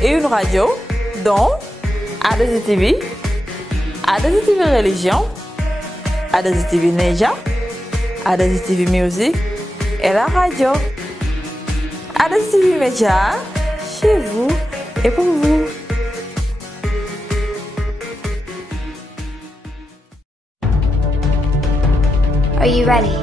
et une radio, dont A2itv, A2itv Religion, A2itv Neja, A2itv Music et la radio. A2itv Média, chez vous et pour vous. Are you ready?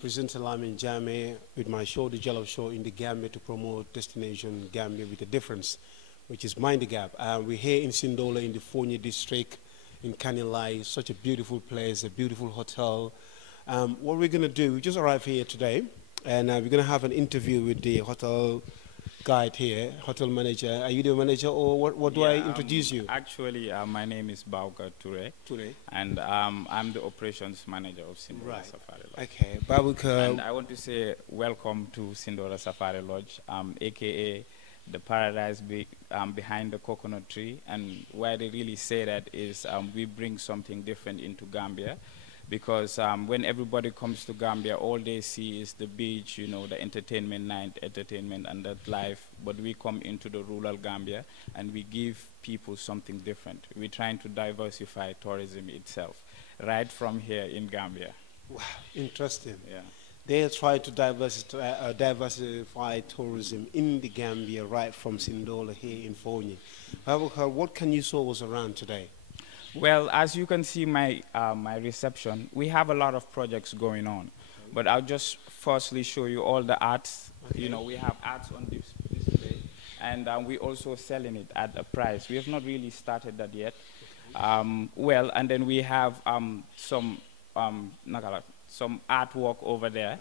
Presenter Lamin Jame with my show, The Jello Show in the Gambia, to promote destination Gambia with a difference, which is Mind the Gap. We're here in Sindola in the Fonyi district in Kanilai, such a beautiful place, a beautiful hotel. What we're going to do, we just arrived here today, and we're going to have an interview with the hotel guide here, hotel manager. Are you the manager, or what do I introduce you? Actually, my name is Bauka Toure, and I'm the operations manager of Sindora Safari Lodge. Okay, Bauka. And I want to say welcome to Sindora Safari Lodge, aka the paradise behind the coconut tree. And why they really say that is we bring something different into Gambia. Because when everybody comes to Gambia, all they see is the beach, you know, the entertainment night, entertainment and that life. But we come into the rural Gambia and we give people something different. We're trying to diversify tourism itself, right from here in Gambia. Wow, interesting. Yeah. They try to diversify tourism in the Gambia right from Sindola here in Fonyi. What can you show us around today? Well, as you can see my reception, we have a lot of projects going on. But I'll just firstly show you all the arts. Okay. You know, we have arts on this display, and we're also selling it at a price. We have not really started that yet. Well, and then we have some artwork over there,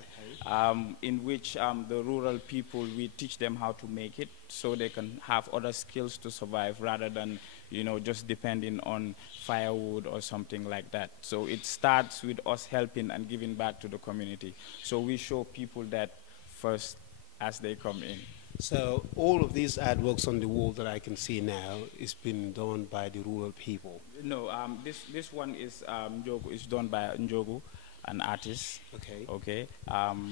in which the rural people, we teach them how to make it so they can have other skills to survive rather than, you know, just depending on firewood or something like that. So it starts with us helping and giving back to the community. So we show people that first as they come in. So all of these artworks on the wall that I can see now is been done by the rural people? No, this one is done by Njogu, an artist. Okay. Okay.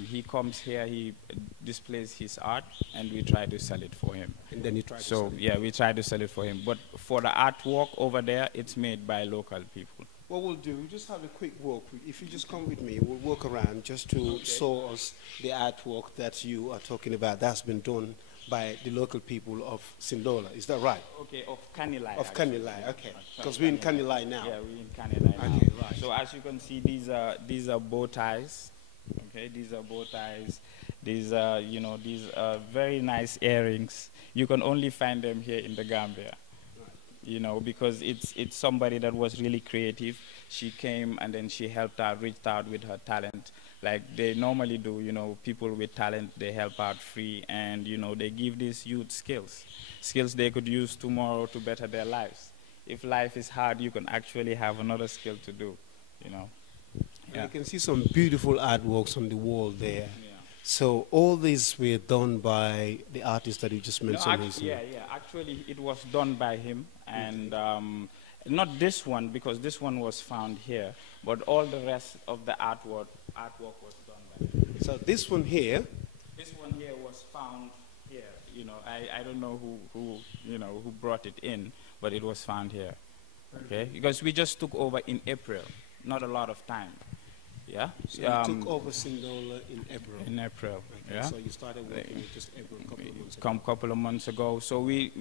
He comes here, he displays his art, and we try to sell it for him. And then you try to sell it? Yeah, we try to sell it for him. But for the artwork over there, it's made by local people. What we'll do, we'll just have a quick walk. If you just come with me, we'll walk around just to show us the artwork that you are talking about. That's been done by the local people of Sindola. Is that right? Okay, of Kanilai. Of Kanilai, okay. Because we're in Kanilai now. Yeah, we're in Kanilai now. Okay, right. So as you can see, these are bow ties. Okay, these are bow ties. These are, you know, these are very nice earrings. You can only find them here in the Gambia. You know, because it's somebody that was really creative. She came and then she helped out, reached out with her talent, like they normally do. You know, people with talent, they help out free, and you know, they give these youth skills they could use tomorrow to better their lives. If life is hard, you can actually have another skill to do. You know. Yeah. You can see some beautiful artworks on the wall there. Yeah. So all these were done by the artist that you just mentioned. No, yeah. Actually, it was done by him, and not this one, because this one was found here, but all the rest of the artwork was done by him. So this one here. This one here was found here. You know, I don't know who brought it in, but it was found here. Okay, because we just took over in April, not a lot of time. Yeah. So you took over Sindola in April. In April. Okay, yeah. So you started working in just April, a couple of months ago. So we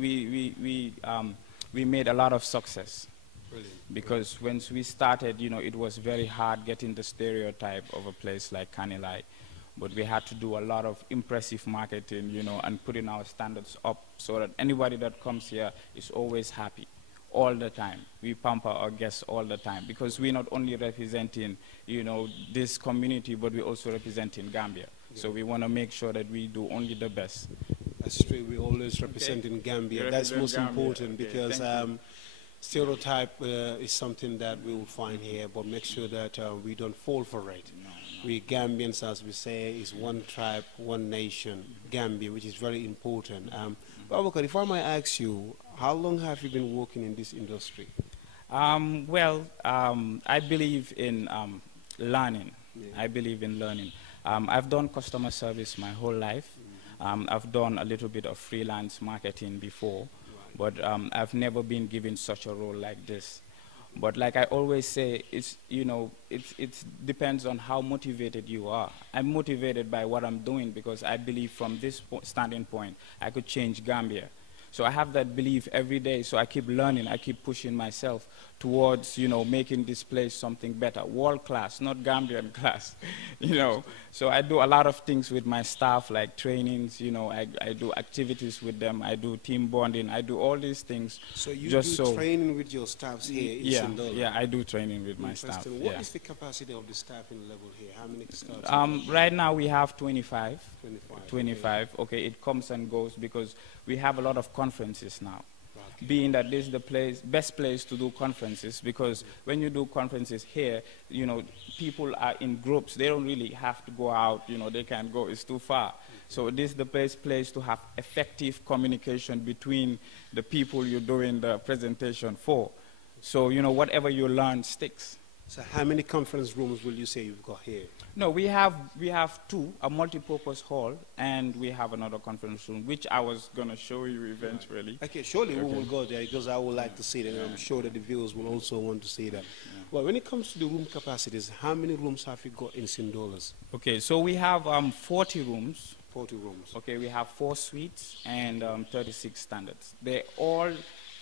made a lot of success. Brilliant. Because once we started, you know, it was very hard getting the stereotype of a place like Kanilai. but we had to do a lot of impressive marketing, you know, and putting our standards up so that anybody that comes here is always happy all the time. We pamper our guests all the time because we're not only representing, you know, this community, but we're also representing Gambia. Yeah. So we want to make sure that we do only the best. That's true. We always representing Gambia. That's most important because stereotype is something that we will find here, but make sure that we don't fall for it. No. We Gambians, as we say, is one tribe, one nation, Gambia, which is very important. Babakar, if I might ask you, how long have you been working in this industry? I believe in learning. Yeah. I believe in learning. I've done customer service my whole life. I've done a little bit of freelance marketing before, but I've never been given such a role like this. But like I always say, it's, you know, it depends on how motivated you are. I'm motivated by what I'm doing because I believe from this standing point, I could change Gambia. So I have that belief every day, so I keep learning, I keep pushing myself towards, you know, making this place something better, world class, not Gambian class, you know. So I do a lot of things with my staff, like trainings, you know, I do activities with them, I do team bonding, I do all these things. So you do training with your staffs here in Sindola? Yeah, I do training with my staff. What is the capacity of the staffing level here? How many staff? Right now we have 25. 25, okay, it comes and goes because we have a lot of conferences now. Okay. Being that this is the best place to do conferences, because when you do conferences here, you know, people are in groups. They don't really have to go out, you know, they can't go, it's too far. So this is the best place to have effective communication between the people you're doing the presentation for. So, you know, whatever you learn sticks. So how many conference rooms will you say you've got here? No, we have two, a multi-purpose hall, and we have another conference room, which I was going to show you eventually. Okay, surely we will go there because I would like to see that, and I'm sure that the viewers will also want to see that. Yeah. Well, when it comes to the room capacities, how many rooms have you got in Sindolas? Okay, so we have 40 rooms. 40 rooms. Okay, we have 4 suites and 36 standards. They're all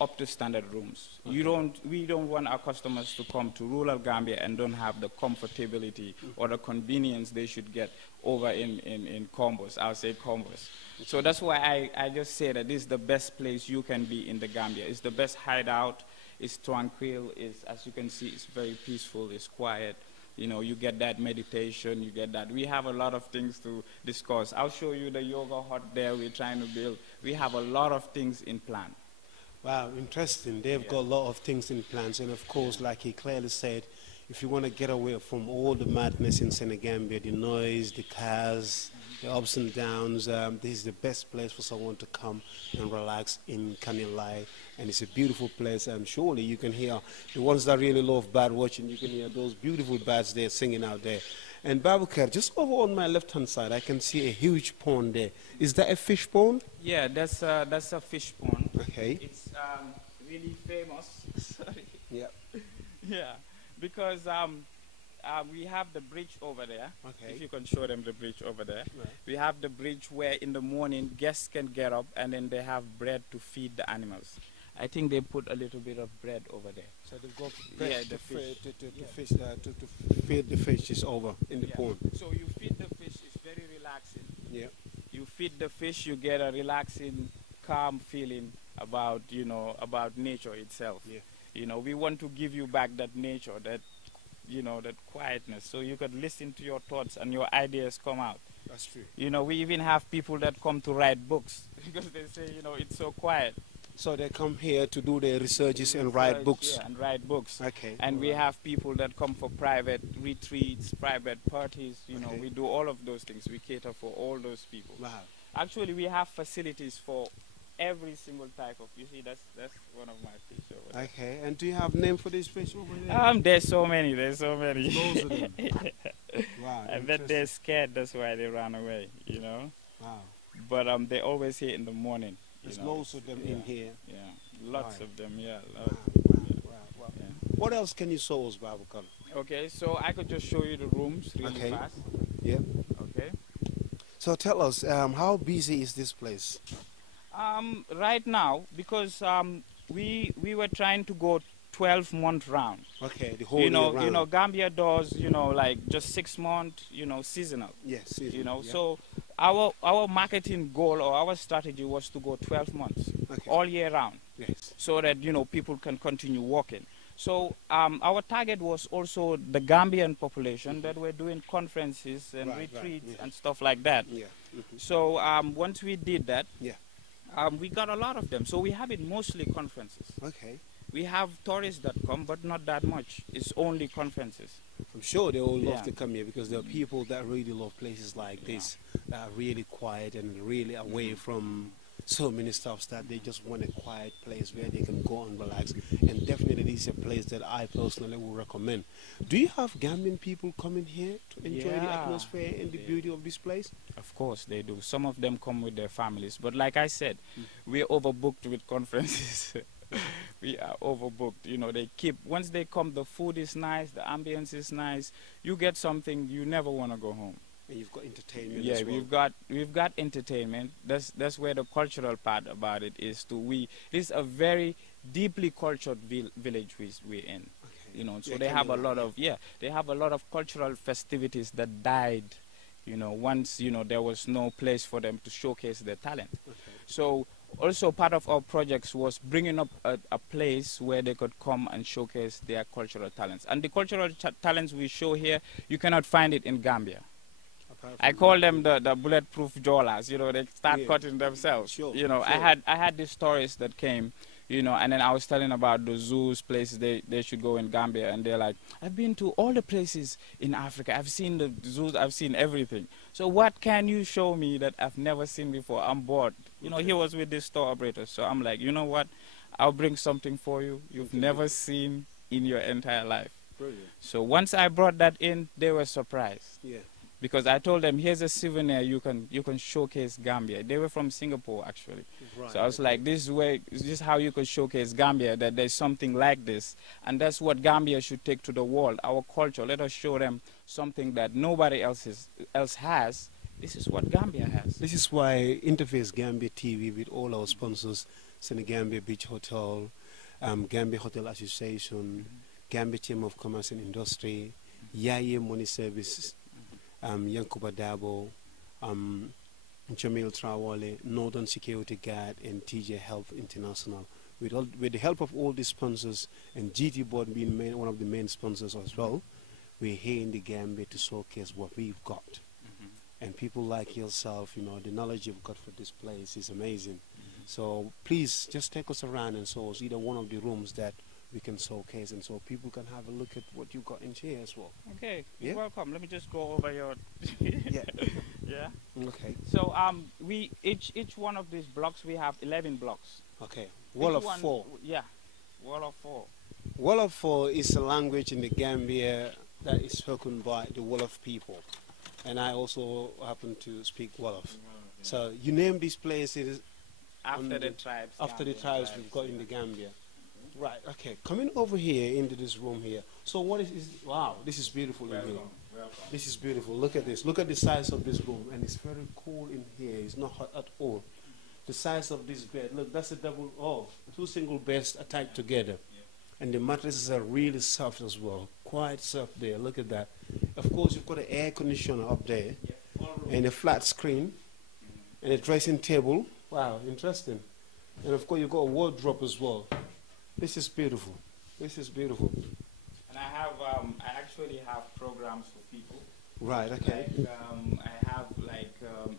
up to standard rooms. Okay. We don't want our customers to come to rural Gambia and don't have the comfortability or the convenience they should get over in Combos. I'll say Combos. So that's why I just say that this is the best place you can be in the Gambia. It's the best hideout. It's tranquil. It's, as you can see, it's very peaceful. It's quiet. You know, you get that meditation, you get that. We have a lot of things to discuss. I'll show you the yoga hut there we're trying to build. We have a lot of things in plan. Wow, interesting. They've got a lot of things in plans. And of course, like he clearly said, if you want to get away from all the madness in Senegambia, the noise, the cars, the ups and downs, this is the best place for someone to come and relax in Kanilai. And it's a beautiful place. And surely you can hear the ones that really love bird watching, you can hear those beautiful birds there singing out there. And Babukar, just over on my left-hand side, I can see a huge pond there. Is that a fish pond? Yeah, that's a fish pond. Okay. It's really famous. Sorry. Yeah. Yeah, because we have the bridge over there. Okay. If you can show them the bridge over there. Right. We have the bridge where in the morning guests can get up and then they have bread to feed the animals. I think they put a little bit of bread over there. So they've got bread to feed the fishes over in the pond. So you feed the fish, it's very relaxing. Yeah. You feed the fish, you get a relaxing, calm feeling about, you know, about nature itself. Yeah. You know, we want to give you back that nature, that, you know, that quietness, so you could listen to your thoughts and your ideas come out. That's true. You know, we even have people that come to write books because they say, you know, it's so quiet. So they come here to do their researches and write books. Yeah, and write books. Okay. And we have people that come for private retreats, private parties. You know, we do all of those things. We cater for all those people. Wow. Actually, we have facilities for every single type of. You see, that's one of my fish over there. Okay. And do you have a name for this fish over there? There's so many. There's so many. Loads of them. Wow. I bet they're scared. That's why they run away. You know. Wow. But they're always here in the morning. There's loads of them in here. Yeah, lots of them, yeah. Wow. Yeah. What else can you show us, Babukar? Okay, so I could just show you the rooms really fast. Yeah. Okay. So tell us, how busy is this place? Right now, because we were trying to go 12-month round. Okay, the whole You know, year round. Gambia does, like just 6 months, seasonal. Yes, seasonal, yeah. So our marketing goal or our strategy was to go 12 months, Okay. all year round, Yes. so that people can continue working. So our target was also the Gambian population that were doing conferences and Right, retreats yeah. and stuff like that. Yeah. So once we did that, Yeah. we got a lot of them. So we have it mostly conferences. Okay. We have tourists that come, but not that much. It's only conferences. I'm sure they all love Yeah. to come here because there are people that really love places like this, that are really quiet and really away from so many stuffs, that they just want a quiet place where they can go and relax. And definitely this is a place that I personally will recommend. Do you have Gambian people coming here to enjoy the Yeah. atmosphere and the beauty of this place? Of course they do. Some of them come with their families. But like I said, we're overbooked with conferences. We are overbooked. They keep, once they come, the food is nice, the ambience is nice. You get something, you never want to go home. And you've got entertainment Yeah, as well. we've got entertainment. That's where the cultural part about it is too. This is a very deeply cultured village we're in. Okay. So Yeah, they have a Canada, lot of they have a lot of cultural festivities that died. Once there was no place for them to showcase their talent. Okay. So also part of our projects was bringing up a place where they could come and showcase their cultural talents. And the cultural talents we show here, you cannot find it in Gambia. I call them the bulletproof jolas. They start cutting themselves. Sure, I had these tourists that came, and then I was telling about the zoos, places they should go in Gambia, and they're like, I've been to all the places in Africa. I've seen the zoos. I've seen everything. So what can you show me that I've never seen before? I'm bored. He was with this store operator. So I'm like, you know what? I'll bring something for you you've never seen in your entire life. Brilliant. So once I brought that in, they were surprised. Yeah. Because I told them, here's a souvenir you can showcase Gambia. They were from Singapore actually. Right. So I was like, this is how you could showcase Gambia, that there's something like this. And that's what Gambia should take to the world, our culture. Let us show them something that nobody else has. This is what Gambia has. This is why Interface Gambia TV with all our sponsors, Senegambia Beach Hotel, Gambia Hotel Association, Gambia Chamber of Commerce and Industry, Yaye Money Services, Yankuba Dabo, Jamil Trawale, Northern Security Guard, and TJ Health International. With the help of all these sponsors, and GT Board being one of the main sponsors as well, we're here in the Gambia to showcase what we've got. And people like yourself, the knowledge you've got for this place is amazing. So please just take us around and show us either one of the rooms that we can showcase, and so people can have a look at what you got in here as well. Okay, Yeah? you're welcome. Let me just go over your. Yeah. Yeah. Okay. So we each one of these blocks, we have 11 blocks. Okay. Wall Each of 4. Yeah, wall of 4. Wall of 4 is a language in the Gambia that is spoken by the Wolof people, and I also happen to speak Wolof. So you name these places After the tribes. after the Gambian tribes we've got in the Gambia. Right. Okay. Coming over here into this room here. So what is? Wow, this is beautiful in here. This is beautiful. Look at this. Look at the size of this room, and it's very cool in here. It's not hot at all. The size of this bed. Look, that's a double. Oh, 2 single beds attached together, and the mattresses are really soft as well. Quite soft there. Look at that. Of course, you've got an air conditioner up there, and a flat screen, and a dressing table. Wow, interesting. And of course, you've got a wardrobe as well. This is beautiful. This is beautiful. And I actually have programs for people. Right. Okay. Like, I have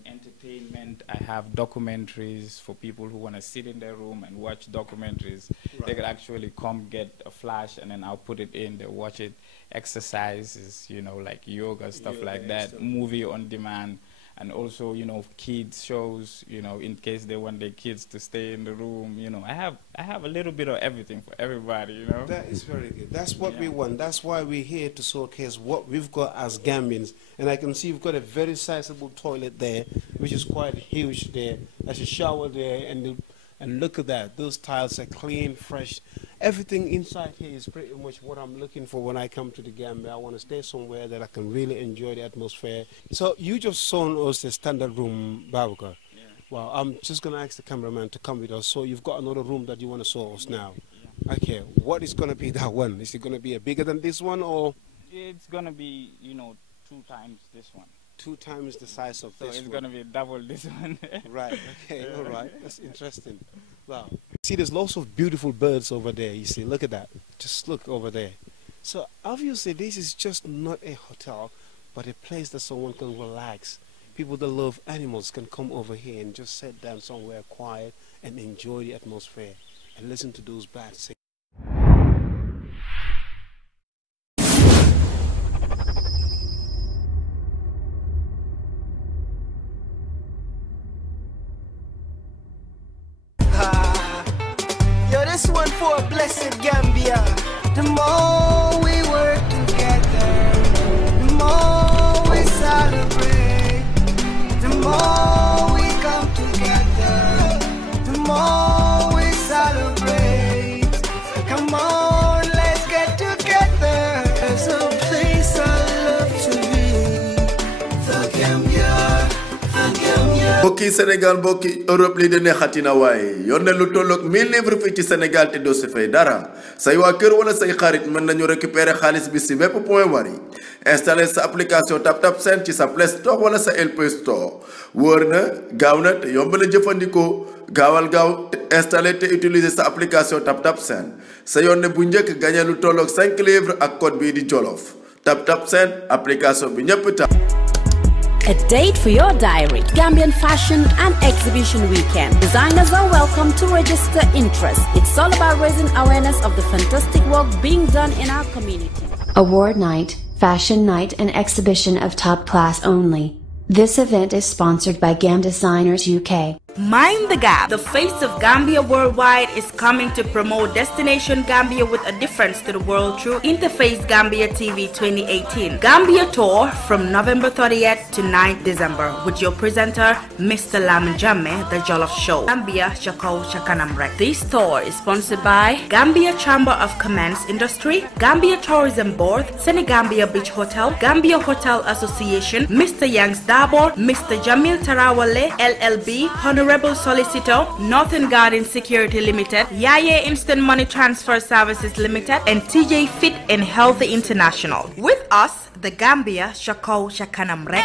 entertainment. I have documentaries for people who want to sit in their room and watch documentaries. Right. They could actually come get a flash, and then I'll put it in. They watch it. Exercises, like yoga, stuff like that. Movie on demand. And also, kids shows, in case they want their kids to stay in the room, I have a little bit of everything for everybody, That is very good. That's what we want. That's why we're here to showcase what we've got as Gambians. And I can see you've got a very sizable toilet there, which is quite huge there. There's a shower there, and look at that. Those tiles are clean, fresh. Everything inside here is pretty much what I'm looking for when I come to the Gambia. I want to stay somewhere that I can really enjoy the atmosphere. So you just shown us the standard room, Babaka. Yeah. Well, I'm just going to ask the cameraman to come with us. So you've got another room that you want to show us now. Okay, what is going to be that one? Is it going to be a bigger than this one, or It's gonna be, 2 times this one. 2 times the size of So this it's one? gonna be double this one. Right, okay, all right. That's interesting. Wow. See, there's lots of beautiful birds over there. You see, look at that. Just look over there. So obviously this is just not a hotel, but a place that someone can relax. People that love animals can come over here and just sit down somewhere quiet and enjoy the atmosphere and listen to those birds sing. Yo, this one for a blessed Gambia. The more we work together, the more we celebrate. The more we come together, the more we celebrate. Come on, let's get together. There's a place I love to be. The Gambia, the Gambia. mbokki Sénégal mbokki Europe li de neexatina waaye yónnee lu tolloog 1000 livres fii ci Sénégal te doo si fay dara say waa kër wala say xarit mën nañu récupérer xaalis bi si bépp point Wari installer sa application TapTap Send ci sa Play Store wala sa LP Store wóor na gaaw na te yomb na jëfandikoo gaawal gaaw installer te utiliser sa application TapTap Send sa yónnee bu njëkk gagné lu tolloog 5 livres ak code bii di Jolof TapTap Send application bi ñëpp ta. A date for your diary. Gambian Fashion and Exhibition Weekend. Designers are welcome to register interest. It's all about raising awareness of the fantastic work being done in our community. Award night, fashion night and exhibition of top class only. This event is sponsored by GAM Designers UK. Mind the Gap. The face of Gambia worldwide is coming to promote Destination Gambia with a difference to the world through Interface Gambia TV 2018. Gambia Tour from November 30th to 9th December with your presenter, Mr. Lamin Jammeh, The Jollof Show. Gambia Shako Shakanamrek. This tour is sponsored by Gambia Chamber of Commerce Industry, Gambia Tourism Board, Senegambia Beach Hotel, Gambia Hotel Association, Mr. Yangs Dabor, Mr. Jamil Tarawale, LLB, Honorable Solicitor, Northern Garden Security Limited, Yaye Instant Money Transfer Services Limited, and TJ Fit and Healthy International. With us, the Gambia Shako Shakanamrek.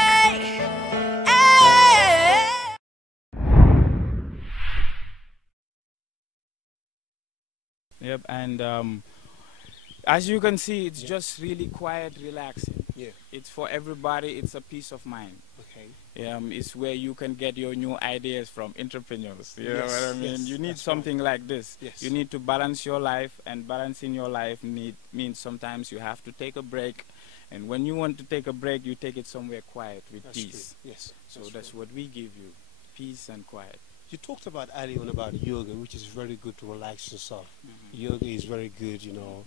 Yep, and as you can see, it's just really quiet, relaxing. Yeah. It's for everybody. It's a peace of mind. Okay. It's where you can get your new ideas from entrepreneurs. You know Yes, what I mean? yes, You need that's something like this. Yes. You need to balance your life, and balancing your life means sometimes you have to take a break. And when you want to take a break, you take it somewhere quiet with That's peace. true. Yes. So that's what we give you, peace and quiet. You talked about earlier on about yoga, which is very good to relax yourself. Yoga is very good, you know.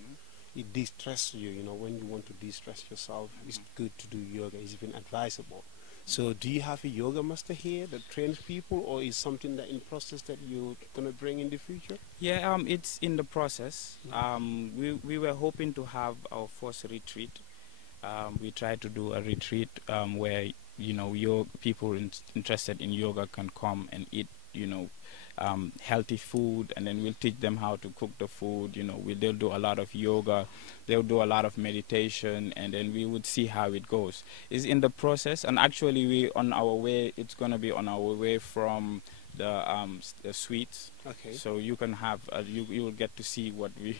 It de-stresses you, you know. When you want to de-stress yourself, it's good to do yoga. It's even advisable. So do you have a yoga master here that trains people, or is something that in process that you're going to bring in the future? Yeah, it's in the process. We were hoping to have our first retreat. We tried to do a retreat where, people interested in yoga can come and eat, healthy food, and then we'll teach them how to cook the food. They'll do a lot of yoga, they'll do a lot of meditation, and then we would see how it goes. It's in the process, and actually we on our way. It's gonna be on our way from the suites. Okay. So you can have you will get to see what we.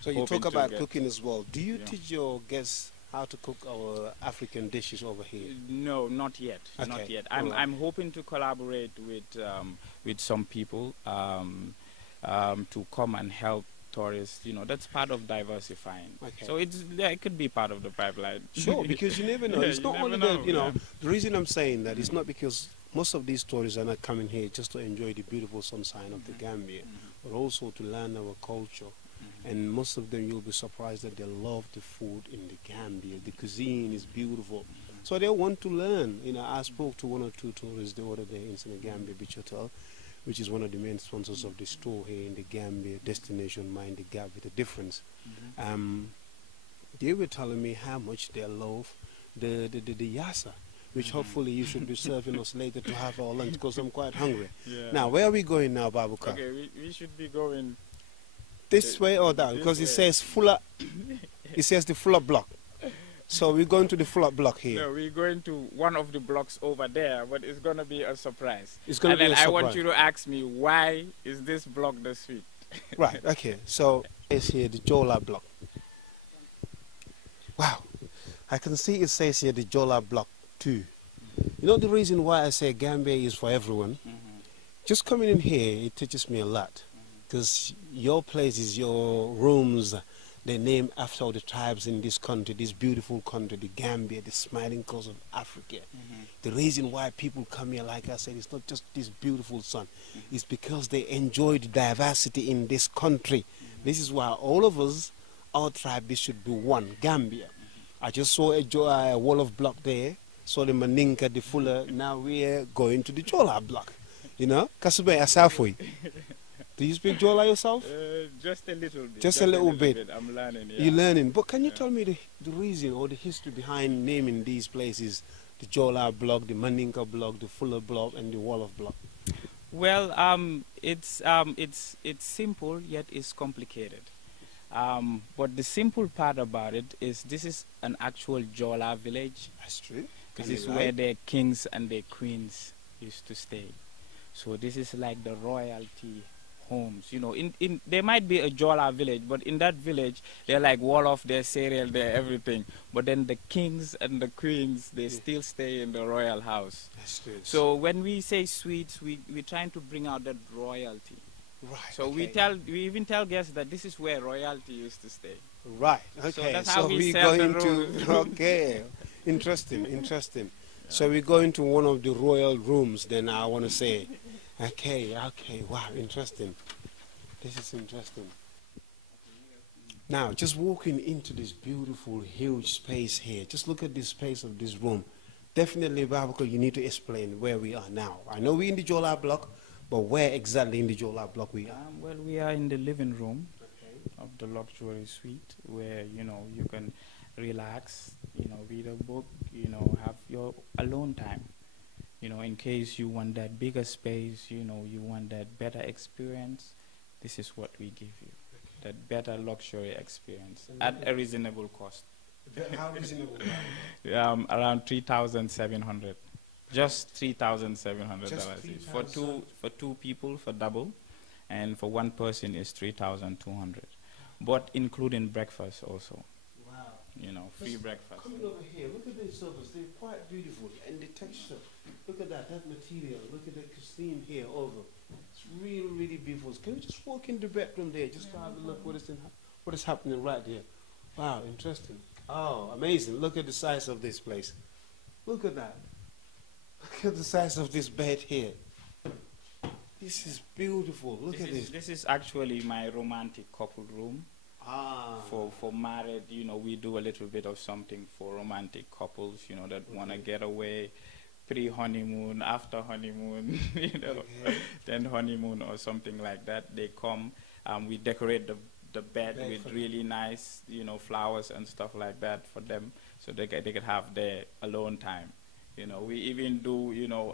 So you hoping talk to about get. cooking as well. Do you Yeah. teach your guests how to cook our African dishes over here? No, not yet. Not Okay, yet. all right. I'm hoping to collaborate with some people to come and help tourists. That's part of diversifying. Okay. So it could be part of the pipeline. Sure, because you never know. It's You not never only know, that, you know, yeah. the reason I'm saying that is not because most of these tourists are not coming here just to enjoy the beautiful sunshine of the Gambia, but also to learn our culture. And most of them, you'll be surprised that they love the food in the Gambia. The cuisine is beautiful. So they want to learn. I spoke to 1 or 2 tourists the other day in Senegambia Beach Hotel, which is one of the main sponsors of the store here in the Gambia, Destination Mind the Gap with a Difference. They were telling me how much they love the yassa, which hopefully you should be serving us later to have our lunch, because I'm quite hungry. Yeah. Now, where are we going now, Babuka? Okay, we should be going This way or that? Because it says Fuller. It says the Fuller block. So we're going to the Fuller block here. No, we're going to one of the blocks over there, but it's going to be a surprise. It's going to be a surprise. And then I want you to ask me, why is this block the suite? Right, okay. So it's here, the Jola block. Wow. I can see it says here the Jola block 2. You know the reason why I say Gambia is for everyone? Just coming in here, it teaches me a lot. Because your places, your rooms, they're named after the tribes in this country, this beautiful country, the Gambia, the smiling coast of Africa. The reason why people come here, like I said, it's not just this beautiful sun. It's because they enjoy the diversity in this country. This is why all of us, our tribe, this should be one, Gambia. I just saw a wall of block there, saw the Maninka, the Fuller. Now we're going to the Jola block. You know? Kasube Asafui. Do you speak Jola yourself? Just a little bit. Just a little bit. I'm learning, yeah. You're learning. But can you tell me the reason or the history behind naming these places? The Jola block, the Maninka block, the Fuller block, and the Wall of block? Well, it's simple, yet it's complicated. But the simple part about it is this is an actual Jola village. That's true. This is where their kings and their queens used to stay. So this is like the royalty homes. You know, there might be a Jola village, but in that village, they're like wall off their cereal, their everything. But then the kings and the queens, they still stay in the royal house. That's true. So when we say suites, we're trying to bring out that royalty. Right. So okay. we even tell guests that this is where royalty used to stay. Right. Okay. So that's how we we're sell going the to. Okay. Interesting. Interesting. So we go into one of the royal rooms. Then I want to say, okay. Wow. Interesting. This is interesting. Now, just walking into this beautiful, huge space here. Just look at the space of this room. Definitely, Babako, you need to explain where we are now. I know we're in the Jola block. But where exactly in the Jola block we are? Well, we are in the living room of the luxury suite where, you know, you can relax, you know, read a book, you know, have your alone time. You know, in case you want that bigger space, you know, you want that better experience, this is what we give you. That better luxury experience at a reasonable cost. How reasonable? Around $3,700. Just $3,700 for two people for double, and for one person is $3,200, but including breakfast also. Wow! You know, free breakfast. Coming over here, look at these sofas. They're quite beautiful, and the texture. Look at that material. Look at the cuisine here over. It's really, really beautiful. Can we just walk in the bedroom there, just to have a look what is happening right here? Wow, interesting. Oh, amazing! Look at the size of this place. Look at that. Look at the size of this bed here. This is beautiful. Look at this. This is actually my romantic couple room. For married, you know, we do a little bit of something for romantic couples, you know, that want to get away, pre-honeymoon, after honeymoon, you know, then honeymoon or something like that. They come, we decorate the bed with really nice, you know, flowers and stuff like that for them, so they could have their alone time. You know, we even do, you know,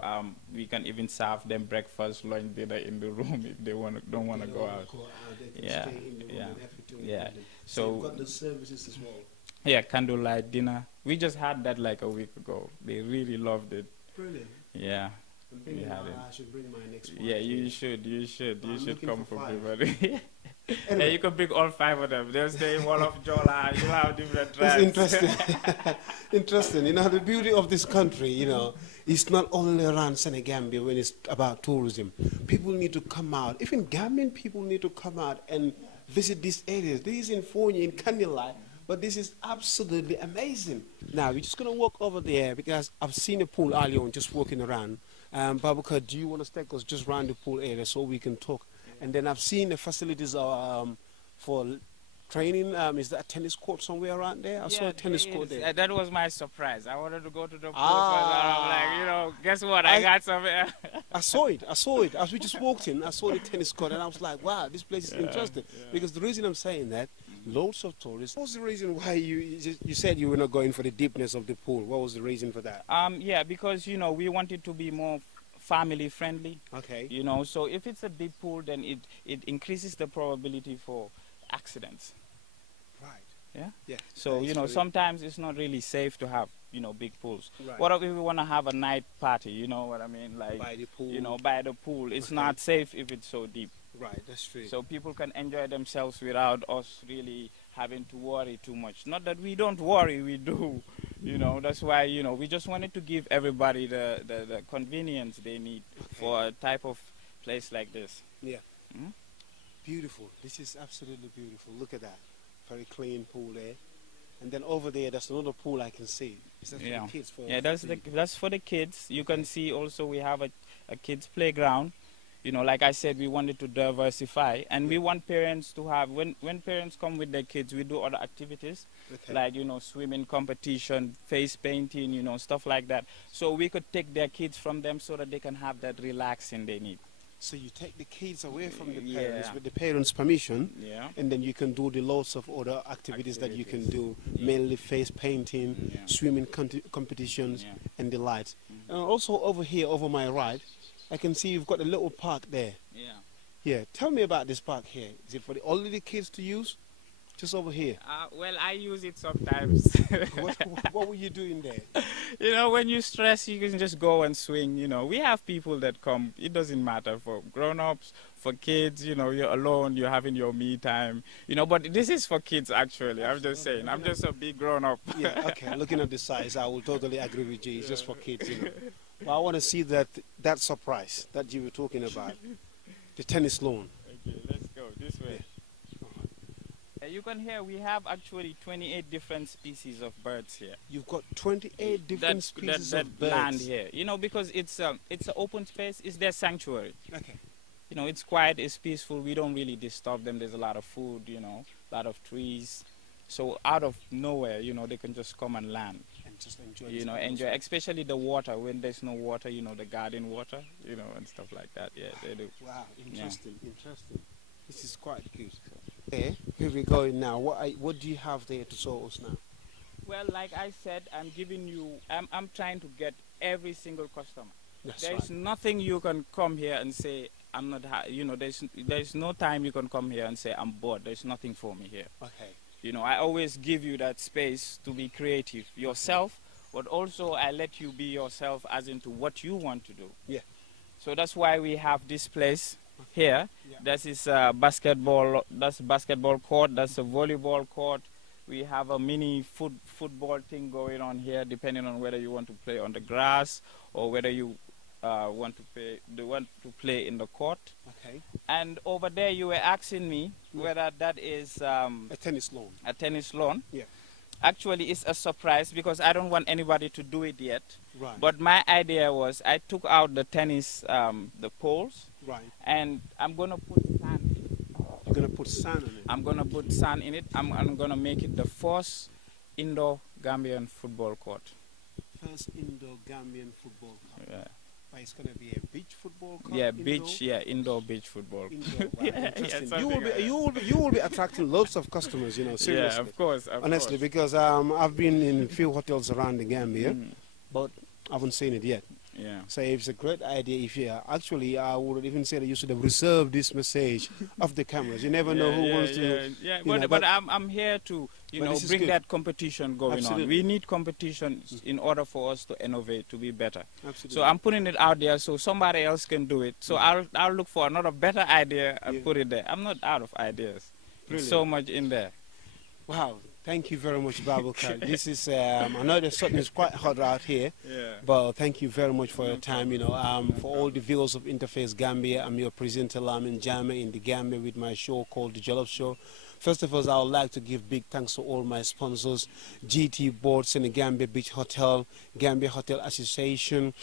we can even serve them breakfast, lunch, dinner in the room if they don't want to go out. Yeah. So you've got the services as well. Yeah, candlelight dinner. We just had that like a week ago. They really loved it. Brilliant. Yeah. I should bring my next one. Yeah, you should. You should come for everybody. Anyway. You can bring all 5 of them. They'll stay in Wall of Jola. You'll have different tribes. It's interesting. Interesting. You know, the beauty of this country, you know, is not only around Senegambia when it's about tourism. People need to come out. Even Gambian people need to come out and visit these areas. This is in Fonyi, in Kandilai, but this is absolutely amazing. Now, we're just going to walk over there because I've seen a pool earlier on just walking around. Babuka, do you want to take us just around the pool area so we can talk? And then I've seen the facilities for training. Is there a tennis court somewhere around there? I saw a tennis court there. That was my surprise. I wanted to go to the pool. I'm like, you know, guess what? I got some. I saw it. As we just walked in, I saw the tennis court, and I was like, wow, this place is interesting. Because the reason I'm saying that, loads of tourists. What was the reason why you said you were not going for the deepness of the pool? What was the reason for that? Yeah, because, you know, we wanted to be more family friendly. Okay. You know, so if it's a deep pool, then it increases the probability for accidents. Right. Yeah. Yeah. So that is very- sometimes it's not really safe to have big pools. Right. What if we want to have a night party? You know what I mean? Like by the pool. by the pool. It's Okay. not safe if it's so deep. Right. That's true. So people can enjoy themselves without us really having to worry too much. Not that we don't worry, we do. That's why we just wanted to give everybody the convenience they need for a type of place like this. Yeah. Mhm. Beautiful. This is absolutely beautiful. Look at that. Very clean pool there. And then over there, there's another pool I can see. Is that for Yeah. the kids? Yeah, that's for the kids. You can see also we have a kids playground. Like I said, we wanted to diversify, and we want parents to have, when parents come with their kids, we do other activities, Okay. like, swimming competition, face painting, stuff like that. So we could take their kids from them so that they can have that relaxing they need. So you take the kids away from the Yeah. parents with the parents' permission, Yeah. and then you can do the lots of other activities that you can do, mainly face painting, Yeah. swimming competitions, Yeah. and the lights. And also over here, over my right, I can see you've got a little park there. Yeah. Yeah, tell me about this park here. Is it for only the kids to use? Just over here. Well, I use it sometimes. What were you doing there? When you stress, you can just go and swing. We have people that come. It doesn't matter for grown-ups, for kids. You're alone. You're having your me time. But this is for kids, actually. I'm just saying. I'm just a big grown-up. Yeah, okay. Looking at the size, I will totally agree with you. It's just for kids, But I want to see that surprise that you were talking about. The tennis lawn. Okay, let's go this way. You can hear we have actually 28 different species of birds here. You've got 28 different species of birds. Land here. Because it's an open space. It's their sanctuary. Okay. It's quiet, it's peaceful. We don't really disturb them. There's a lot of food, a lot of trees. So out of nowhere, they can just come and land. And just enjoy. Enjoy, especially the water. When there's no water, the garden water, and stuff like that. Yeah, they do. Wow, interesting, interesting. This is quite good. Okay, here we go now. What do you have there to show us now? Well, like I said, I'm trying to get every single customer. There's nothing you can come here and say, I'm not, there's no time you can come here and say, I'm bored. There's nothing for me here. Okay. I always give you that space to be creative yourself, but also I let you be yourself as into what you want to do. Yeah. So that's why we have this place here. Yeah. That is basketball. That's basketball court. That's a volleyball court. We have a mini football thing going on here, depending on whether you want to play on the grass or whether you want to play in the court. Okay. And over there, you were asking me whether that is a tennis lawn. A tennis lawn. Yeah. Actually, it's a surprise because I don't want anybody to do it yet. Right. But my idea was I took out the tennis, the poles. Right. And I'm gonna put sand in it. You're gonna put sand in it. I'm gonna put sand in it. I'm gonna make it the first indoor Gambian football court. First indoor Gambian football court. Yeah. But it's gonna be a beach football court. Yeah, indoor? beach. Yeah, indoor beach football. Indoor, right. Interesting. Yeah, you will be attracting lots of customers. Seriously. Yeah, of course. Honestly, because I've been in a few hotels around the Gambia, but I haven't seen it yet. Yeah. So it's a great idea. If you actually, I would even say that you should have reserved this message of the cameras. You never know who wants to. Yeah, but I'm here to bring good. that competition going Absolutely. on. We need competition in order for us to innovate, to be better. Absolutely. So I'm putting it out there so somebody else can do it. So I'll look for another better idea and put it there. I'm not out of ideas. There's so much in there. Wow. Thank you very much, Babukar. This is, I know the sun is quite hot out here, but thank you very much for your time. For all the viewers of Interface Gambia, I'm your presenter, Lamin Jame, in the Gambia with my show called The Jollof Show. First of all, I would like to give big thanks to all my sponsors, GT Board, Senegambia Beach Hotel, Gambia Hotel Association,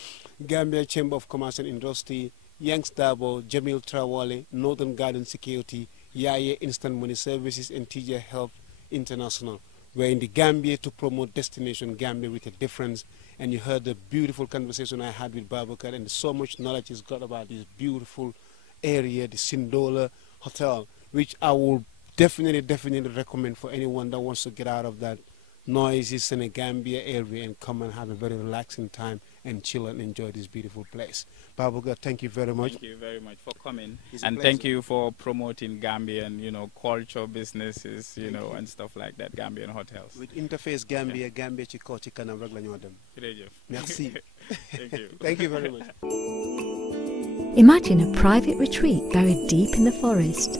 Gambia Chamber of Commerce and Industry, Yanks Dabo, Jamil Trawale, Northern Garden Security, Yaya Instant Money Services, and TJ Health International. We're in the Gambia to promote Destination Gambia with a difference, and you heard the beautiful conversation I had with Babukar, and so much knowledge he's got about this beautiful area, the Sindola Hotel, which I will definitely recommend for anyone that wants to get out of that noisy Senegambia area and come and have a very relaxing time and chill and enjoy this beautiful place. Babuga, thank you very much. Thank you very much for coming. It's a And pleasure. thank you for promoting Gambian, culture, businesses, and stuff like that, Gambian hotels. With Interface Gambia, Gambia ci kaw ci kanam rek la ñoo dem. Merci. Thank you. Thank you very much. Imagine a private retreat buried deep in the forest.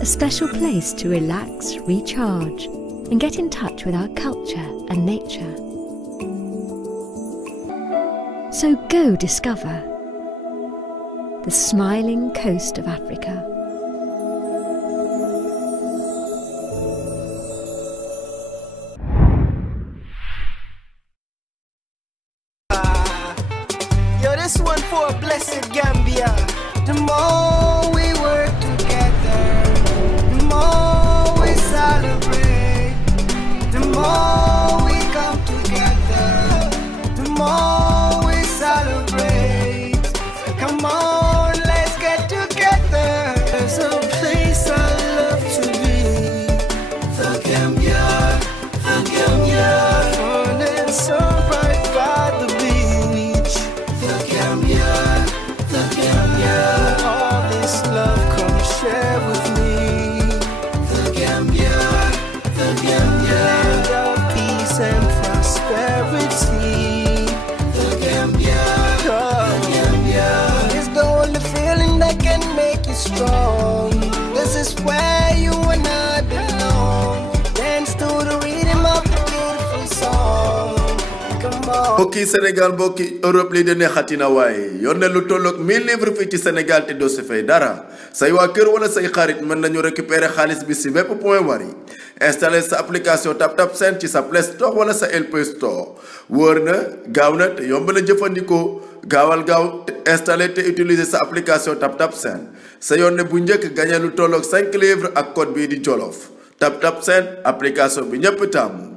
A special place to relax, recharge, and get in touch with our culture and nature. So go discover the smiling coast of Africa. This one for blessed Gambia. The more we work together, the more we celebrate. The more we come together, the more we celebrate. Come on, let's get together. There's a place I love to be. The Gambia, the Gambia. Fun and sun right by the beach. The Gambia, all this love come share with me. The Gambia, land of peace and prosperity. The Gambia, it's the only feeling that can make you strong. This is where you and I belong. Dance to the rhythm of the beautiful song. Come on. Bokki Sénégal bokki Europe li de neexatina waaye yónnee lu tolloog 1000 livres fii ci Sénégal te doo si fay dara say waa kër wala say xarit mën nañu récupérer xaalis bi si bépp point Wari installer sa application TapTap Send ci sa Play Store wala sa LP Store wóor na gaaw na te yomb na jëfandikoo gaawal gaaw installer te utiliser sa application TapTap Send sa yónnee bu njëkk gagné lu tolloog 5 livres ak code bii di Jolof TapTap Send application bi ñëpp taamu.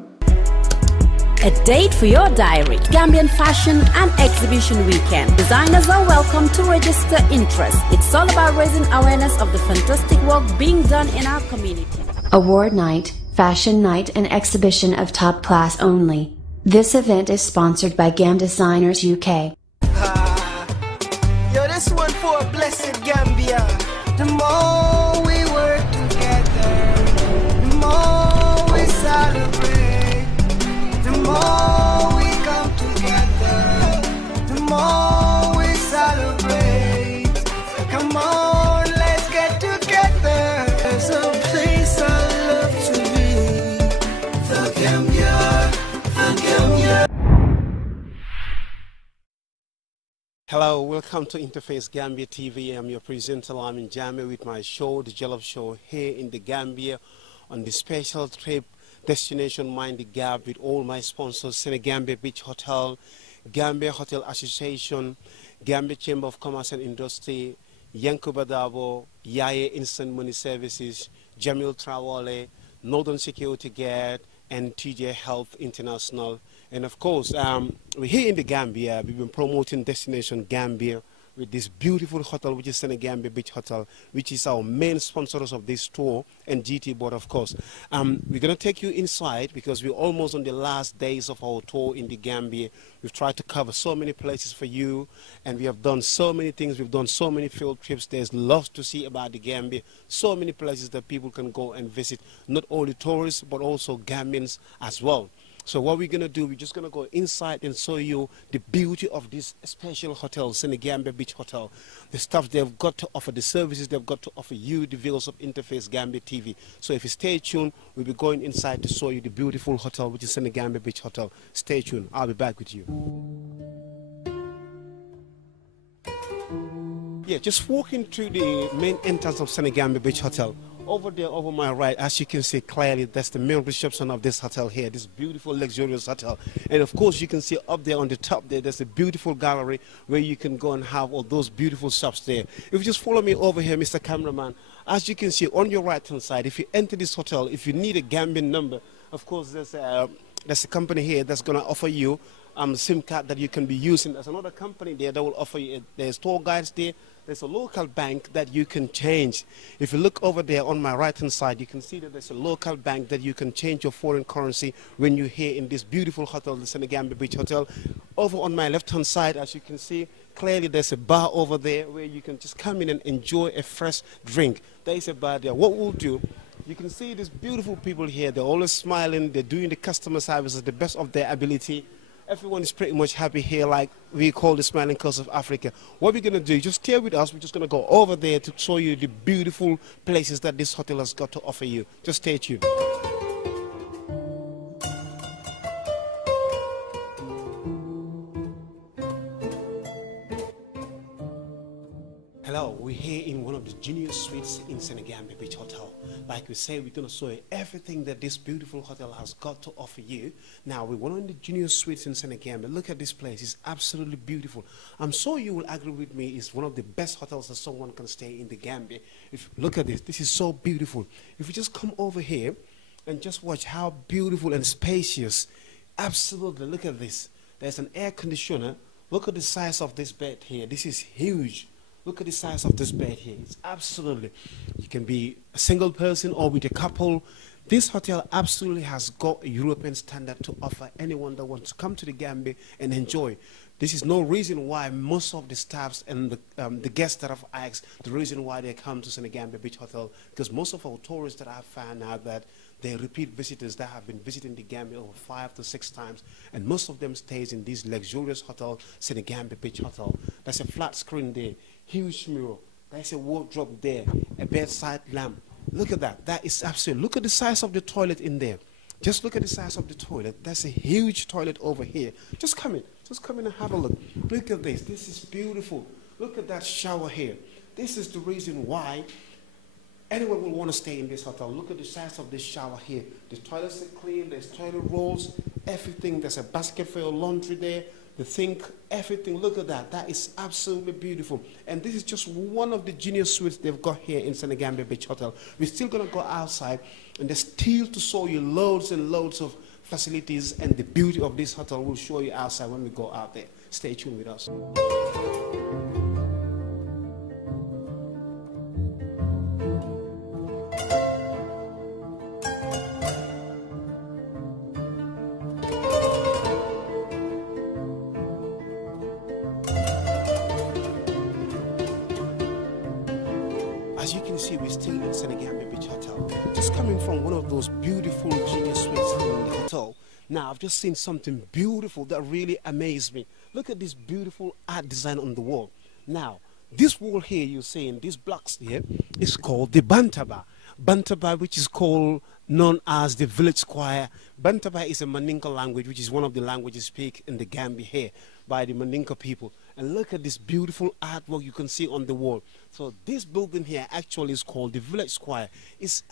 A date for your diary. Gambian Fashion and Exhibition Weekend. Designers are welcome to register interest. It's all about raising awareness of the fantastic work being done in our community. Award night, fashion night and exhibition of top class only. This event is sponsored by GAM Designers UK. Yo, this one for blessed Gambia. The more we work together, the more we celebrate. The more we come together, the more we celebrate. Come on, let's get together. There's a place I love to be. The Gambia, the Gambia. Hello, welcome to Interface Gambia TV. I'm your presenter Lamin Jame with my show, The Jollof Show, here in the Gambia on the special trip destination Mind the Gap with all my sponsors, Senegambia Beach Hotel, Gambia Hotel Association, Gambia Chamber of Commerce and Industry, Yankuba Dabo, Yaye Instant Money Services, Jamil Trawale, Northern Security Guard, and TJ Health International. And of course, we're here in the Gambia. We've been promoting Destination Gambia with this beautiful hotel, which is Senegambia Beach Hotel, which is our main sponsors of this tour, and GT Board, of course. We're going to take you inside because we're almost on the last days of our tour in the Gambia. We've tried to cover so many places for you, and we have done so many things. We've done so many field trips. There's lots to see about the Gambia, so many places that people can go and visit, not only tourists, but also Gambians as well. So what we're going to do, we're just going to go inside and show you the beauty of this special hotel, Senegambia Beach Hotel. The stuff they've got to offer, the services they've got to offer you, the viewers of Interface Gambia TV. So if you stay tuned, we'll be going inside to show you the beautiful hotel, which is Senegambia Beach Hotel. Stay tuned. I'll be back with you. Yeah, just walking through the main entrance of Senegambia Beach Hotel. Over there, over my right, as you can see clearly, that's the main reception of this hotel here, this beautiful, luxurious hotel. And of course, you can see up there on the top there, there's a beautiful gallery where you can go and have all those beautiful shops there. If you just follow me over here, Mr. Cameraman, as you can see on your right-hand side, if you enter this hotel, if you need a Gambian number, of course, there's a company here that's going to offer you SIM card that you can be using. There's another company there that will offer you, there's tour guides there. There's a local bank that you can change. If you look over there on my right-hand side, you can see that there's a local bank that you can change your foreign currency when you're here in this beautiful hotel, the Senegambia Beach Hotel. Over on my left-hand side, as you can see, clearly there's a bar over there where you can just come in and enjoy a fresh drink. There is a bar there. What we'll do, you can see these beautiful people here. They're always smiling. They're doing the customer service at the best of their ability. Everyone is pretty much happy here, like we call the Smiling Coast of Africa. What we're going to do, just stay with us. We're just going to go over there to show you the beautiful places that this hotel has got to offer you. Just stay tuned. Hello, we're here in one of the junior suites in Senegambia Beach Hotel. Like we say, we're going to show you everything that this beautiful hotel has got to offer you. Now, we're one of the junior suites in Senegambia. Look at this place. It's absolutely beautiful. I'm sure you will agree with me. It's one of the best hotels that someone can stay in the Gambia. If look at this. This is so beautiful. If you just come over here and just watch how beautiful and spacious. Absolutely. Look at this. There's an air conditioner. Look at the size of this bed here. This is huge. Look at the size of this bed here. It's absolutely, you can be a single person or with a couple. This hotel absolutely has got a European standard to offer anyone that wants to come to the Gambia and enjoy. This is no reason why most of the staffs and the guests that I've asked, the reason why they come to Senegambia Beach Hotel, because most of our tourists that I've found out that they're repeat visitors that have been visiting the Gambia over 5 to 6 times, and most of them stays in this luxurious hotel, Senegambia Beach Hotel. There's a flat screen there, huge mirror. There's a wardrobe there, a bedside lamp. Look at that. That is absolute. Look at the size of the toilet in there. Just look at the size of the toilet. That's a huge toilet over here. Just come in. Just come in and have a look. Look at this. This is beautiful. Look at that shower here. This is the reason why anyone will want to stay in this hotel. Look at the size of this shower here. The toilets are clean. There's toilet rolls. Everything. There's a basket for your laundry there. The sink, everything. Look at that. That is absolutely beautiful. And this is just one of the junior suites they've got here in Senegambia Beach Hotel. We're still going to go outside, and there's still to show you loads and loads of facilities, and the beauty of this hotel will show you outside when we go out there. Stay tuned with us. As you can see, we're still in Senegambia Beach Hotel. Just coming from one of those beautiful genius suites here in the hotel. Now, I've just seen something beautiful that really amazed me. Look at this beautiful art design on the wall. Now, this wall here you're seeing, these blocks here, is called the Bantaba. Bantaba, which is known as the village square. Bantaba is a Maninka language, which is one of the languages spoken in the Gambia here by the Maninka people. And look at this beautiful artwork you can see on the wall. So this building here actually is called the village square. It's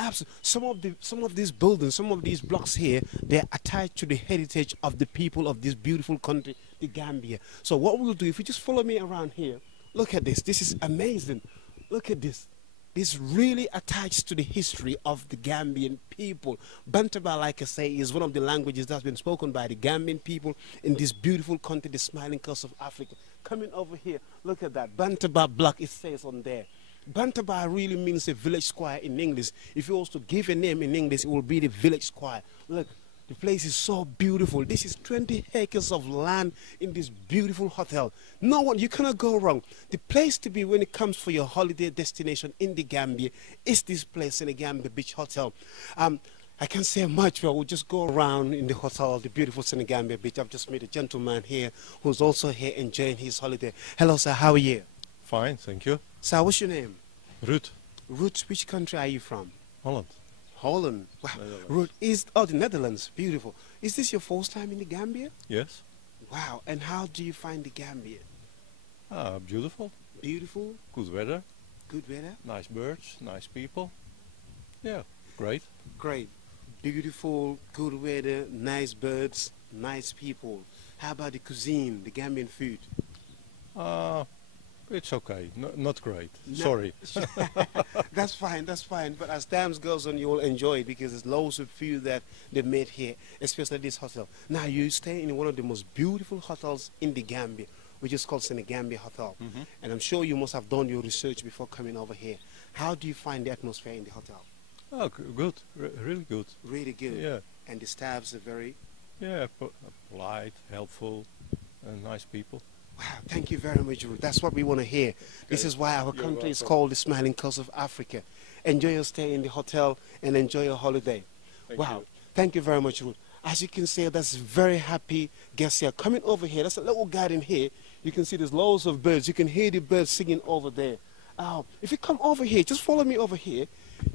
some of these buildings, some of these blocks here, they're attached to the heritage of the people of this beautiful country, the Gambia. So what we'll do, if you just follow me around here, look at this. This is amazing. Look at this. This really attached to the history of the Gambian people. Bantaba, like I say, is one of the languages that's been spoken by the Gambian people in this beautiful country, the Smiling Coast of Africa. Coming over here, look at that. Bantaba block, it says on there. Bantaba really means a village square in English. If you was to give a name in English, it will be the village square. Look. The place is so beautiful. This is 20 acres of land in this beautiful hotel. No one, you cannot go wrong. The place to be when it comes for your holiday destination in the Gambia is this place, in the Gambia Beach Hotel. I can't say much, but we'll just go around in the hotel, the beautiful Senegambia Beach. I've just met a gentleman here who's also here enjoying his holiday. Hello, sir. How are you? Fine, thank you. Sir, what's your name? Ruud. Ruud, which country are you from? Holland. Holland. Wow. Ruud is the Netherlands. Beautiful. Is this your first time in the Gambia? Yes. Wow. And how do you find the Gambia? Beautiful. Beautiful. Good weather. Good weather. Nice birds. Nice people. Yeah, great. Great. Beautiful, good weather, nice birds, nice people. How about the cuisine, the Gambian food? It's okay. Not great. Sorry. That's fine, that's fine. But as time goes on, you will enjoy it because there's loads of food that they made here, especially this hotel. Now, you stay in one of the most beautiful hotels in the Gambia, which is called Senegambia Hotel. And I'm sure you must have done your research before coming over here. How do you find the atmosphere in the hotel? Oh, good. Really good. Really good. Yeah. And the staffs are very... Yeah, polite, helpful, nice people. Wow, thank you very much, Ruth. That's what we want to hear. Okay. This is why our country is called the Smiling Coast of Africa. Enjoy your stay in the hotel and enjoy your holiday. Wow, thank you very much, Ruth. As you can see, that's very happy guests here. Coming over here, that's a little garden here. You can see there's loads of birds. You can hear the birds singing over there. If you come over here, just follow me over here.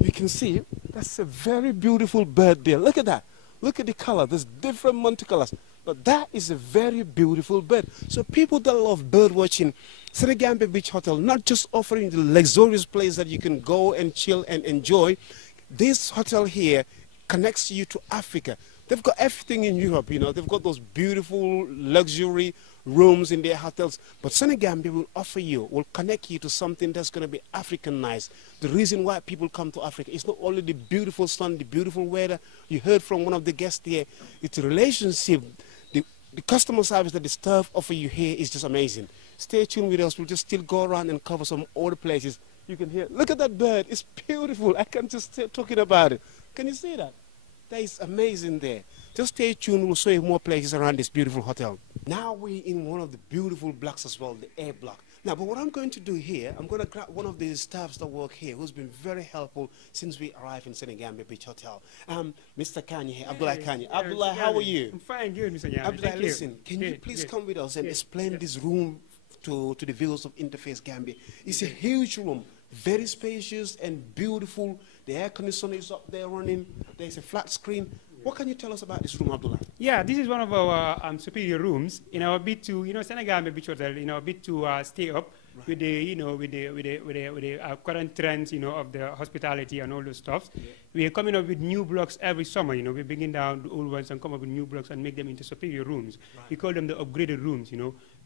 You can see that's a very beautiful bird there. Look at that. Look at the color. There's different multicolors. But that is a very beautiful bird. So people that love bird watching, Senegambia Beach Hotel, not just offering the luxurious place that you can go and chill and enjoy. This hotel here connects you to Africa. They've got everything in Europe, you know. They've got those beautiful luxury rooms in their hotels. But Senegambia will connect you to something that's going to be Africanized. The reason why people come to Africa is not only the beautiful sun, the beautiful weather. You heard from one of the guests here. It's a relationship. The customer service that the staff offer you here is just amazing. Stay tuned with us. We'll just still go around and cover some other places. You can hear, look at that bird. It's beautiful. I can just stay talking about it. Can you see that? That is amazing there. Just stay tuned. We'll show you more places around this beautiful hotel. Now we're in one of the beautiful blocks as well, the A block. Now, but what I'm going to do here, I'm going to grab one of the staffs that work here who's been very helpful since we arrived in Senegambia Beach Hotel. Mr. Kanye here, Abdullah Kanye. Abdullah, how are you? I'm fine, good, Mr. Yami. Abdullah, listen, can you please come with us and explain this room to the viewers of Interface Gambia? It's a huge room, very spacious and beautiful. The air conditioner is up there running. There's a flat screen. What can you tell us about this room, Abdullah? Yeah, this is one of our superior rooms in our bid to, Senegambia Beach Hotel, in our bid to stay up with the, with the current trends, of the hospitality and all those stuff. Yeah. We are coming up with new blocks every summer. We're bringing down the old ones and come up with new blocks and make them into superior rooms. Right. We call them the upgraded rooms.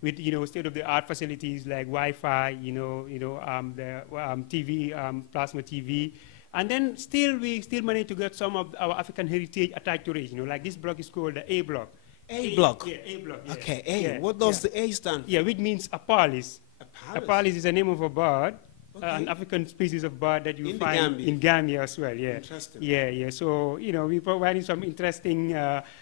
With state-of-the-art facilities like Wi-Fi, the TV, plasma TV. And then we still manage to get some of our African heritage attached to it. Like this block is called the A block. A block? Yeah, A block. Yeah. Okay, A. Yeah. What does the A stand for? Yeah, which means Apalis. Apalis is the name of a bird, an African species of bird that you find in Gambia as well. Yeah. Interesting. Yeah. So, we're providing some interesting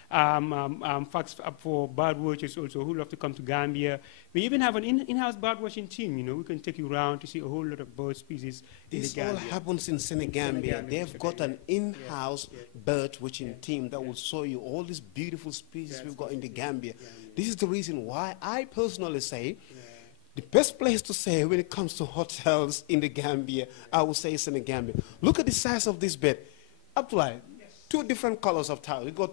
facts for bird watchers also who love to come to Gambia. We even have an in-house bird watching team. We can take you around to see a whole lot of bird species. This all happens in Senegambia. They've got an in-house bird watching team that will show you all these beautiful species we've got in the Gambia. This is the reason why I personally say the best place to say when it comes to hotels in the Gambia, I would say Senegambia. Look at the size of this bed. Abdullah, two different colors of towels. We've got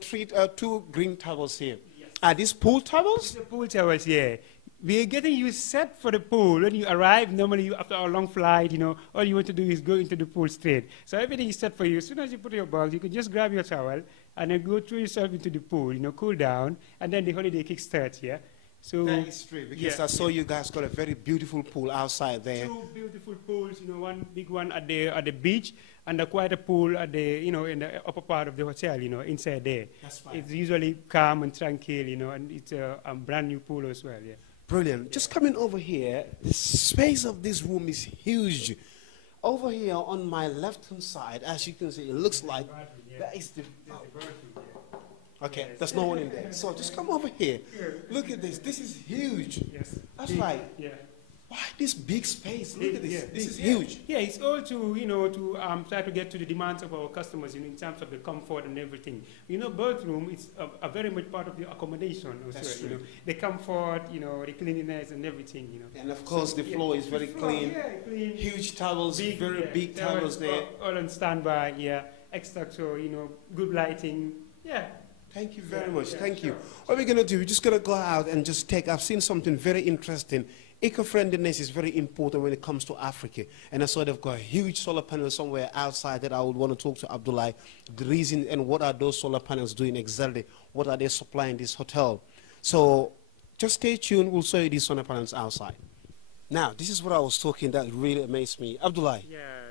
two green towels here. Yes. Are these pool towels? These are pool towels, yeah. We're getting you set for the pool. When you arrive, normally after a long flight, all you want to do is go into the pool straight. So everything is set for you. As soon as you put your bags, you can just grab your towel and then go throw yourself into the pool, cool down, and then the holiday kickstarts, yeah? So that is true, because I saw you guys got a very beautiful pool outside there. Two beautiful pools, one big one at the beach, and a quite a pool at the in the upper part of the hotel, inside there. That's fine. It's usually calm and tranquil, and it's a brand new pool as well, yeah. Brilliant. Yeah. Just coming over here, the space of this room is huge. Over here on my left-hand side, as you can see, it looks like that is the okay, there's no one in there. So just come over here. Look at this. This is huge. Yes. That's right. Yeah. Why this big space? Look at this. Yeah. This is huge. Yeah, it's all to try to get to the demands of our customers in terms of the comfort and everything. Bathroom is a very much part of the accommodation. That's true. The comfort, the cleanliness and everything. And of course, the floor is very clean. Yeah, clean. Huge towels, very big towels there. All on standby. Yeah. Extra, so good lighting. Yeah. Thank you very much. Thank you. What we're going to do, we're just going to go out and just I've seen something very interesting. Eco-friendliness is very important when it comes to Africa. And I saw they've got a huge solar panel somewhere outside that I would want to talk to Abdullah. The reason and what are those solar panels doing exactly? What are they supplying this hotel? So just stay tuned. We'll show you these solar panels outside. Now, this is what I was talking that really amazed me. Abdullah,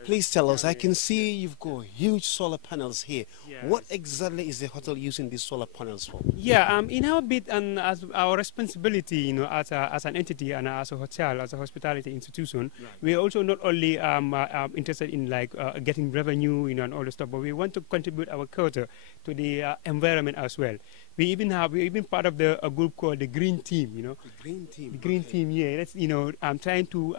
please tell us, I can see you've got huge solar panels here. What exactly is the hotel using these solar panels for? Yeah, in our bit and as our responsibility, you know, as an entity and as a hotel, as a hospitality institution, we are also not only interested in like getting revenue, you know, and all the stuff, but we want to contribute our culture to the environment as well. We're even part of a group called the Green Team, you know. The Green Team. The Green Team, yeah. That's, you know, I'm trying to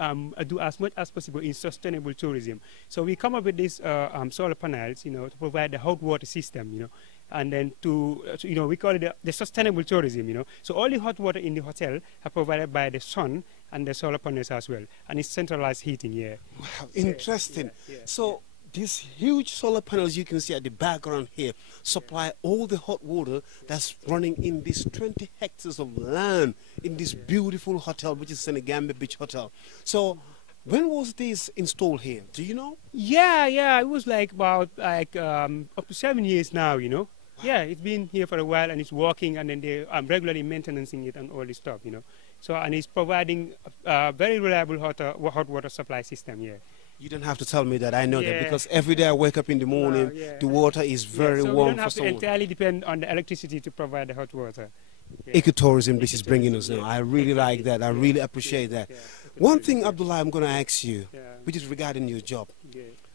do as much as possible in sustainable tourism. So we come up with these solar panels, you know, to provide the hot water system, you know, and then you know, we call it the sustainable tourism, you know. So all the hot water in the hotel are provided by the sun and the solar panels as well, and it's centralized heating, yeah. Wow, interesting. So these huge solar panels you can see at the background here supply all the hot water that's running in this 20 hectares of land in this beautiful hotel, which is Senegambia Beach Hotel. So when was this installed here? Do you know? Yeah, it was like about up to 7 years now, you know. Yeah, it's been here for a while and it's working, and then they regularly maintaining it and all this stuff, you know. So, and it's providing a very reliable hot water supply system, yeah. You don't have to tell me that, I know that, because every day I wake up in the morning, the water is very so warm. We don't have to entirely depend on the electricity to provide the hot water. Ecotourism, this is bringing us now. I really like that. I really appreciate that. One thing, Abdullah, I'm going to ask you, which is regarding your job.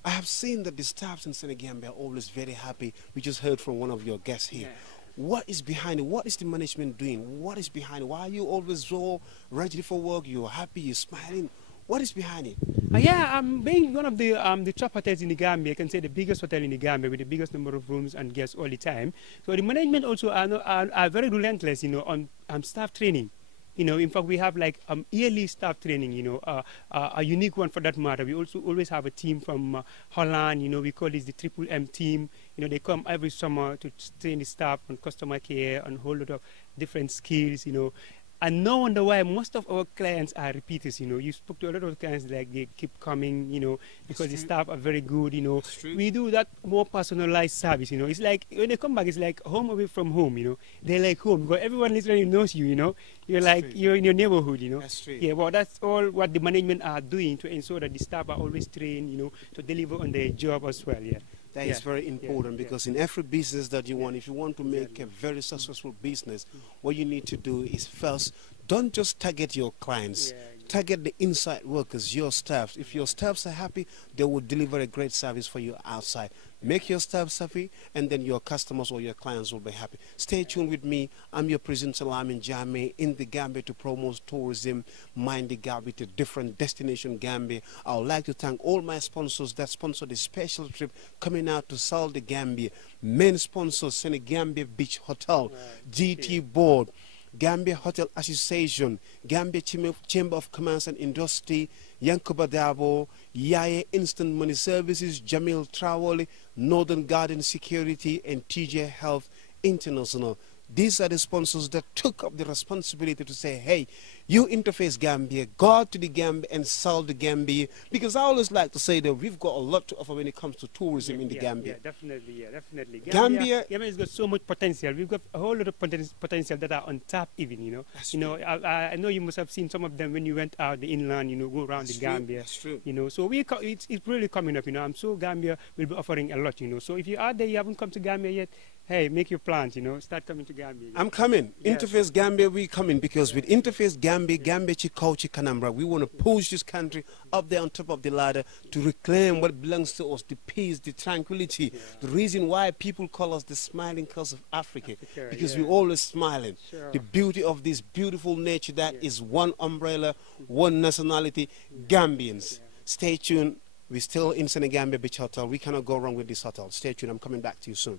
I have seen that the staffs in Senegambia are always very happy. We just heard from one of your guests here. What is behind it? What is the management doing? What is behind it? Why are you always so ready for work? You're happy, you're smiling. What is behind it? Being one of the top hotels in the Gambia, I can say the biggest hotel in the Gambia with the biggest number of rooms and guests all the time. So the management also are very relentless, you know, on staff training. You know, in fact, we have like yearly staff training, you know, a unique one for that matter. We also always have a team from Holland, you know, we call this the Triple M team. You know, they come every summer to train the staff on customer care and a whole lot of different skills, you know. And no wonder why most of our clients are repeaters, you know. You spoke to a lot of clients, like they keep coming, you know, because the staff are very good, you know. We do that more personalized service, you know. It's like, when they come back, it's like home away from home, you know. They're like home, because everyone literally knows you, you know. You're like, you're in your neighborhood, you know. That's true. Yeah, well, that's all what the management are doing to ensure that the staff are always trained, you know, to deliver on their job as well, yeah. That is very important, because in every business that you want, if you want to make a very successful business, what you need to do is first, don't just target your clients. Target the inside workers, your staff. If your staffs are happy, they will deliver a great service for you outside. Make your staff happy, and then your customers or your clients will be happy. Stay tuned with me. I'm your President Lamin Jammeh in the Gambia to promote tourism, mind the gap with a different destination Gambia. I would like to thank all my sponsors that sponsored this special trip coming out to South the Gambia. Main sponsors, Senegambia Beach Hotel, GT Board, Gambia Hotel Association, Gambia Chamber of Commerce and Industry, Yankuba Dabo, Yaye Instant Money Services, Jamil Trawoli, Northern Garden Security, and TJ Health International. These are the sponsors that took up the responsibility to say, hey, you Interface Gambia, go out to the Gambia and sell the Gambia. Because I always like to say that we've got a lot to offer when it comes to tourism in the Gambia. Yeah, definitely. Gambia has got so much potential. We've got a whole lot of potential that are on tap even, you know. I know you must have seen some of them when you went out the inland, you know, go around the Gambia. That's true. You know, so it's really coming up, you know. I'm sure Gambia will be offering a lot, you know. So if you're out there, you haven't come to Gambia yet, hey, make your plans, you know, start coming to Gambia. I'm coming. Interface Gambia, we coming, because with Interface Gambia, Chikauchi Kanambra, we want to push this country up there on top of the ladder to reclaim what belongs to us, the peace, the tranquility, the reason why people call us the smiling coast of Africa, because we're always smiling. The beauty of this beautiful nature that is one umbrella, one nationality, Gambians. Stay tuned. We're still in Senegambia Beach Hotel. We cannot go wrong with this hotel. Stay tuned. I'm coming back to you soon.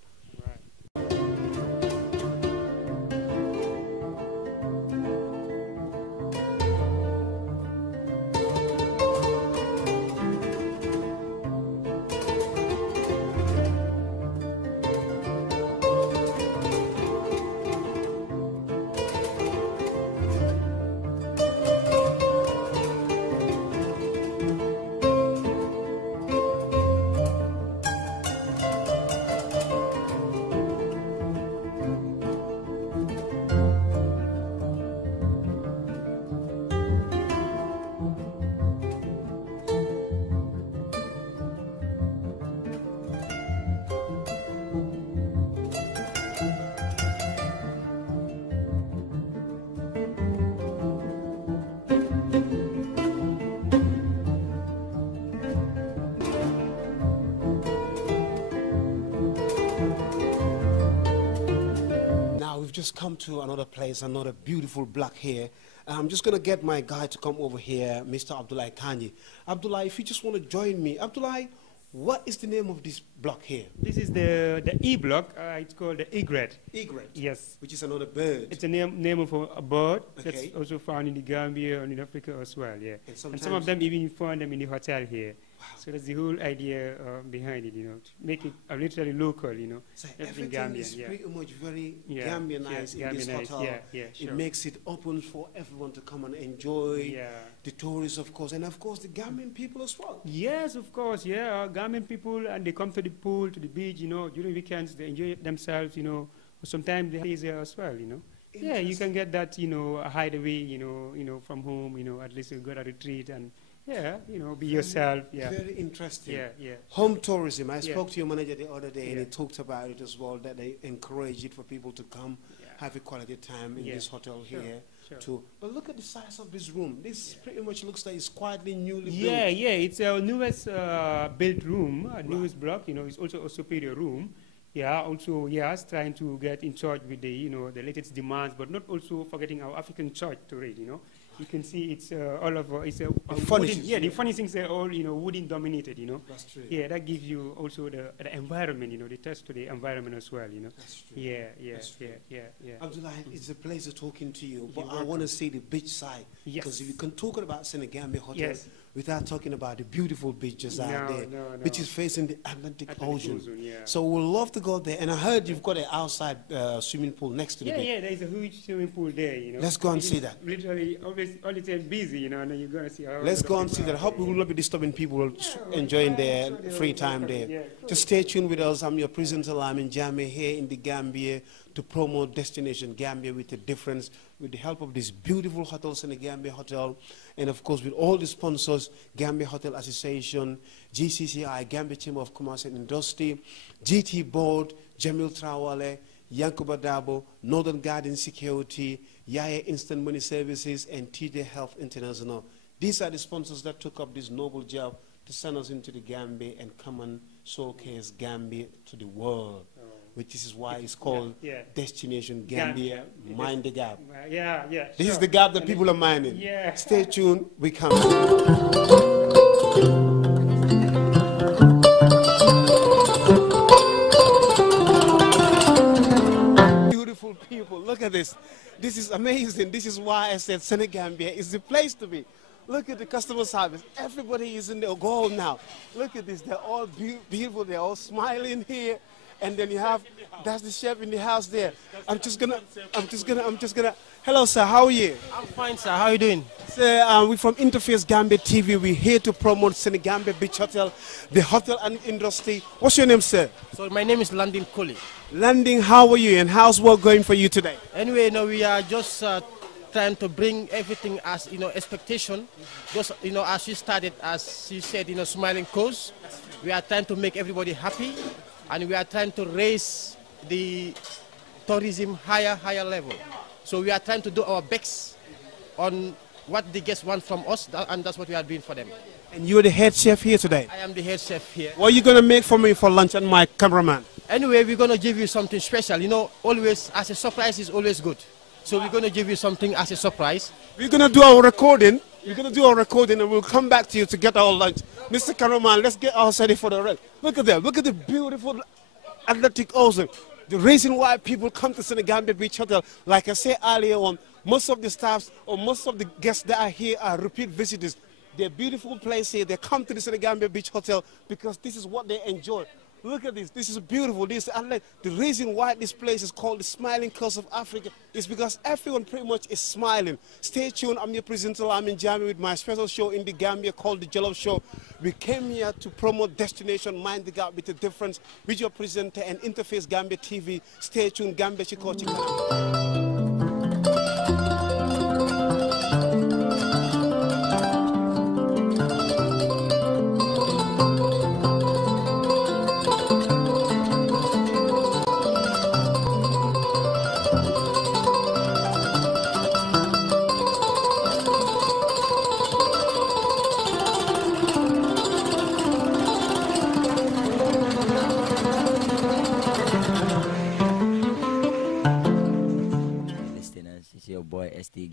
just come to another place, another beautiful block here. I'm just going to get my guy to come over here, Mr. Abdullah Kanji. Abdullah, if you just want to join me. Abdullah, what is the name of this block here? This is the E block. It's called the egret. Egret? Yes. Which is another bird. It's a name of a bird Okay. that's also found in the Gambia and in Africa as well, yeah. And And some sometimes- of them even find them in the hotel here. So that's the whole idea behind it, to make it literally local, So everything everything Gambian, is yeah. pretty much very Yeah, Gambianized yeah, in this Gambianized, hotel. yeah, sure. It makes it open for everyone to come and enjoy. Yeah. The tourists, of course, and of course the Gambian people as well. Yes, of course, yeah. Gambian people, and they come to the pool, to the beach, during weekends, they enjoy themselves, Sometimes they stay there as well, Yeah, you can get that, a hideaway, from home, at least you go to a retreat and, yeah, be yourself, yeah. Very interesting. Yeah, yeah. Home tourism. I Yeah. spoke to your manager the other day, and Yeah. he talked about it as well, that they encourage it for people to come, have a quality time in Yeah. this hotel Sure, here. sure. Too. But look at the size of this room. This pretty much looks like it's quietly newly Yeah, built. yeah, it's our newest built room, newest block, it's also a superior room. Yeah, also, yes, trying to get in touch with the, the latest demands, but not also forgetting our African church to read, You can see it's all of, it's a furnishings, wooden, yeah, the furnishings are all, wooden dominated, That's true. Yeah, that gives you also the environment, the touch to the environment as well, That's true. Yeah, yeah, That's yeah, true. yeah, yeah. Abdullah, it's a pleasure talking to you, but You're I want welcome. to see the beach side. Yes. Because if you can talk about Senegambia Hotel Yes. without talking about the beautiful beaches out No, there, no, which no. is facing the Atlantic Ocean. Yeah. So we'd love to go there. And I heard you've got an outside swimming pool next to the Yeah, beach. yeah, there is a huge swimming pool there, Let's go and It see is that. Literally, always, all the time busy, and then you're going to see all Let's the go and see people that. I out hope we will not be disturbing people enjoying their free time there. Yeah, Just stay tuned with us. I'm your presenter, Lamin Jame, here in the Gambia to promote Destination Gambia with a difference, with the help of these beautiful hotels in the Gambia Hotel, and of course with all the sponsors, Gambia Hotel Association, GCCI, Gambia Chamber of Commerce and Industry, GT Board, Jamil Trawale, Yankuba Dabo, Northern Garden Security, Yaya Instant Money Services, and TJ Health International. These are the sponsors that took up this noble job to send us into the Gambia and come and showcase Gambia to the world, which is why it's called Yeah. Destination Gambia, Mind the Gap. Yeah, yeah. This is sure. the gap that And people are minding. Yeah. Stay tuned, we come. Beautiful people, look at this. This is amazing. This is why I said Senegambia is the place to be. Look at the customer service. Everybody is in their goal now. Look at this. They're all beautiful. They're all smiling here. And then you have, that's the chef in the house there. I'm just gonna. Hello, sir. How are you? I'm fine, sir. How are you doing? Sir, we're from Interface Gambia TV. We're here to promote Senegambia Beach Hotel, the hotel and industry. What's your name, sir? So my name is Landin Koli. Landing, how are you and how's work going for you today? Anyway, we are just trying to bring everything as, expectation. Just, as you started, as you said, Smiling Coast. We are trying to make everybody happy, and we are trying to raise the tourism higher level. So we are trying to do our best on what the guests want from us, and that's what we are doing for them. And you're the head chef here today? I am the head chef here. What are you going to make for me for lunch and my cameraman? Anyway, we're going to give you something special. Always, as a surprise is always good. So we're going to give you something as a surprise. We're going to do our recording. We're going to do our recording and we'll come back to you to get our lunch. Mr. Cameraman, let's get ourselves ready for the rest. Look at that. Look at the beautiful Atlantic Ocean. The reason why people come to Senegambia Beach Hotel, like I said earlier on, most of the staffs or most of the guests that are here are repeat visitors. They're beautiful place here. They come to the Senegambia Beach Hotel because this is what they enjoy. Look at this. This is beautiful. The reason why this place is called the Smiling Coast of Africa is because everyone pretty much is smiling. Stay tuned. I'm your presenter, Lamin Jame, with my special show in the Gambia called The Jollof Show. We came here to promote Destination Mind the Gap with a difference with your presenter and Interface Gambia TV. Stay tuned. Gambia Chiko Chikana.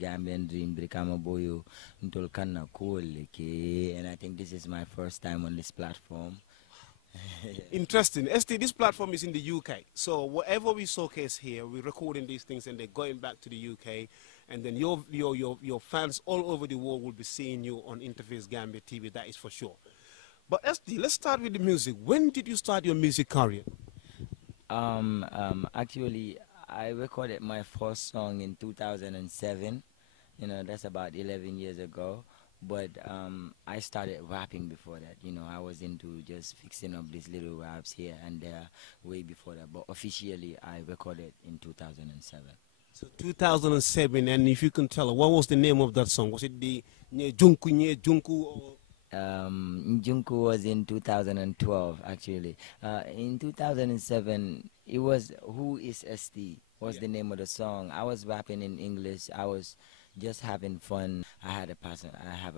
Gambian Dream, Brikama Boyo, Ntolkana Koleke, and I think this is my first time on this platform. Interesting. ST, this platform is in the UK. So whatever we showcase here, we're recording these things and they're going back to the UK. And then your fans all over the world will be seeing you on Interface Gambia TV, that is for sure. But ST, let's start with the music. When did you start your music career? Actually, I recorded my first song in 2007. You know, that's about 11 years ago. But I started rapping before that. You know, I was into just fixing up these little raps here and there way before that. But officially, I recorded in 2007. So 2007, and if you can tell, what was the name of that song? Was it the Nye Junku or? Junku was in 2012, actually. In 2007, it was Who is ST was the name of the song. I was rapping in English. I was just having fun. I have a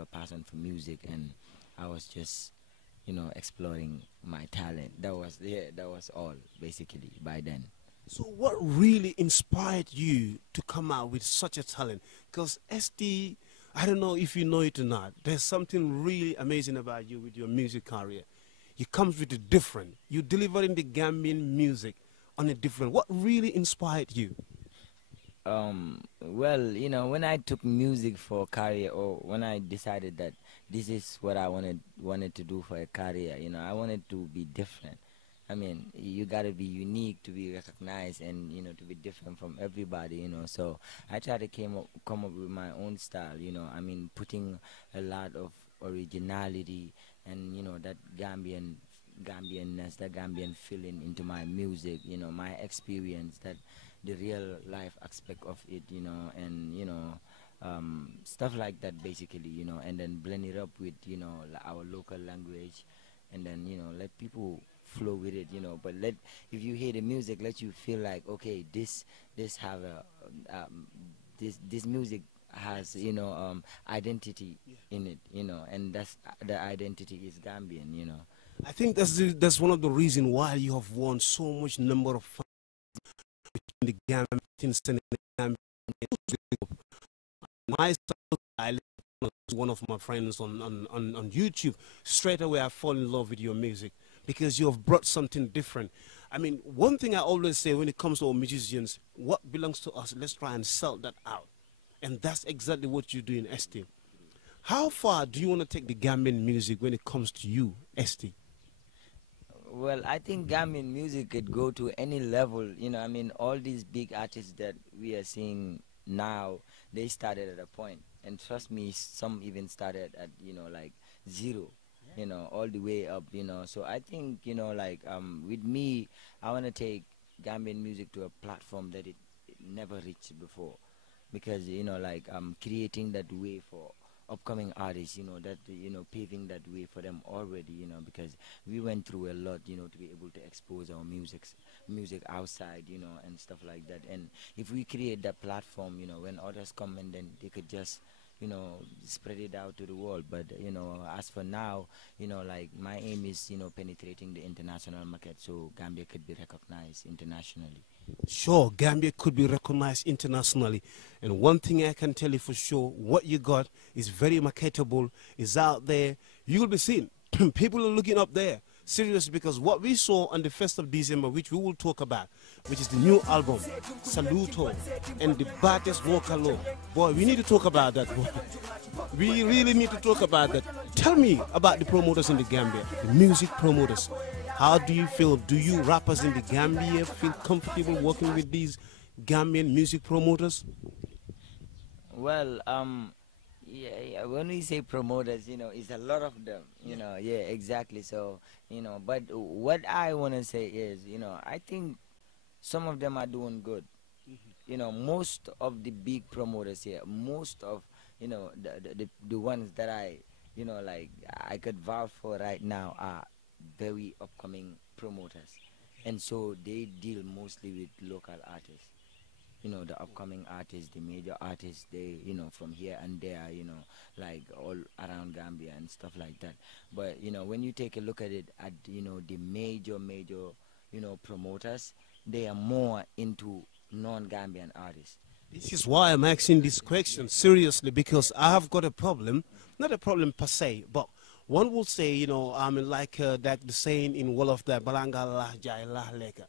passion for music, and I was just, you know, exploring my talent. That was all, basically, by then. So what really inspired you to come out with such a talent? Because ST, I don't know if you know it or not, there's something really amazing about you with your music career. You comes with a different. You delivering the Gambian music on a different. What really inspired you? Well, you know, when I took music for a career, or when I decided that this is what I wanted to do for a career, you know, I wanted to be different. I mean, you gotta be unique to be recognized, and you know, to be different from everybody, you know. So I try to come up with my own style, you know. I mean, putting a lot of originality and, you know, that Gambianness, that Gambian feeling into my music, you know, my experience, that the real life aspect of it, you know, and you know, stuff like that, basically, you know, and then blend it up with, you know, our local language, and then, you know, let people flow with it, you know. But if you hear the music, let you feel like, okay, this have a this music has, you know, identity in it, you know, and that's the identity is Gambian, you know. I think that's one of the reasons why you have won so much number of fans in the Gambian. My style, one of my friends on YouTube, straight away I fall in love with your music because you have brought something different. I mean, one thing I always say when it comes to our musicians, what belongs to us, let's try and sell that out. And that's exactly what you do in ST. How far do you want to take the Gambian music when it comes to you, ST? Well, I think Gambian music could go to any level, you know. I mean, all these big artists that we are seeing now, they started at a point, and trust me, some even started at, you know, like zero, you know, all the way up, you know. So I think, you know, like with me, I want to take Gambian music to a platform that it never reached before, because, you know, like creating that way for upcoming artists, you know, that, you know, paving that way for them already, you know, because we went through a lot, you know, to be able to expose our music outside, you know, and stuff like that. And if we create that platform, you know, when others come, and then they could just, you know, spread it out to the world. But, you know, as for now, you know, like my aim is, you know, penetrating the international market so Gambia could be recognized internationally. Sure, Gambia could be recognized internationally. And one thing I can tell you for sure, what you got is very marketable, is out there. You will be seen. People are looking up there. Seriously, because what we saw on the 1st of December, which we will talk about, which is the new album, Saluto, and the Bates Vocalo. Boy, we need to talk about that, boy. We really need to talk about that. Tell me about the promoters in the Gambia, the music promoters. How do you feel? Do you rappers in the Gambia feel comfortable working with these Gambian music promoters? Well, yeah, when we say promoters, you know, it's a lot of them, you know, yeah, exactly. So, you know, but what I want to say is, you know, I think some of them are doing good. You know, most of the big promoters here, most of, you know, the ones that I, you know, like I could vouch for right now are very upcoming promoters. And so they deal mostly with local artists. You know, the upcoming artists, the major artists, they, you know, from here and there, you know, like all around Gambia and stuff like that. But, you know, when you take a look at it, at, you know, the major, you know, promoters, they are more into non-Gambian artists. This is why I'm asking this question seriously, because I have got a problem, not a problem per se, but one will say, you know, I mean, like that the saying in Wolof that Balanga lah jai lah leka.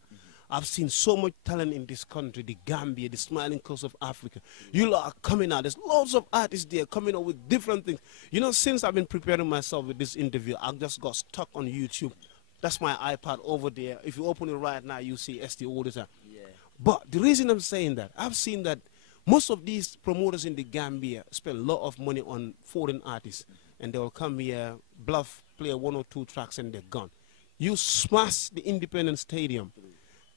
I've seen so much talent in this country, the Gambia, the smiling coast of Africa. You lot are coming out. There's lots of artists there coming out with different things. You know, since I've been preparing myself with this interview, I just got stuck on YouTube. That's my iPad over there. If you open it right now, you see ST all the time. Yeah. But the reason I'm saying that, I've seen that most of these promoters in the Gambia spend a lot of money on foreign artists. And they will come here, bluff, play 1 or 2 tracks, and they're gone. You smash the independent stadium.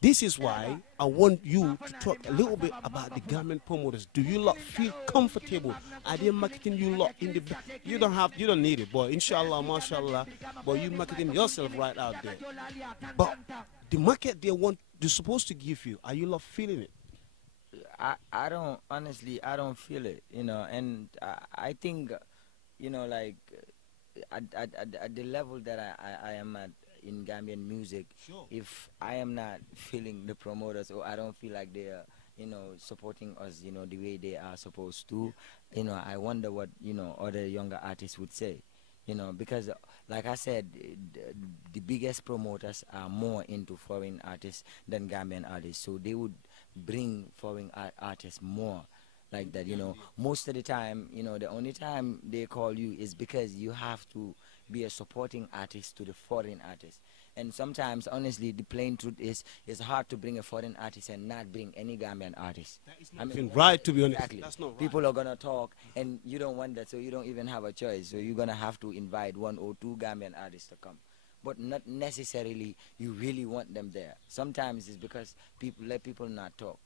This is why I want you to talk a little bit about the Gambian promoters. Do you lot feel comfortable? Are they marketing you lot in the... You don't need it, boy. Inshallah, mashallah. But you marketing yourself right out there. But the market they're supposed to give you, are you lot feeling it? I don't, honestly, I don't feel it, you know, and I think, you know, like at the level that I am at in Gambian music, sure. If I am not feeling the promoters, or I don't feel like they are, you know, supporting us, you know, the way they are supposed to, you know, I wonder what, you know, other younger artists would say, you know, because like I said, the biggest promoters are more into foreign artists than Gambian artists, so they would bring foreign artists more like that, you know. Most of the time, you know, the only time they call you is because you have to be a supporting artist to the foreign artist. And sometimes, honestly, the plain truth is, it's hard to bring a foreign artist and not bring any Gambian artist. I mean, right, to be honest. Exactly. That's not right. People are going to talk, and you don't want that, so you don't even have a choice. So you're going to have to invite 1 or 2 Gambian artists to come. But not necessarily you really want them there. Sometimes it's because people let people not talk.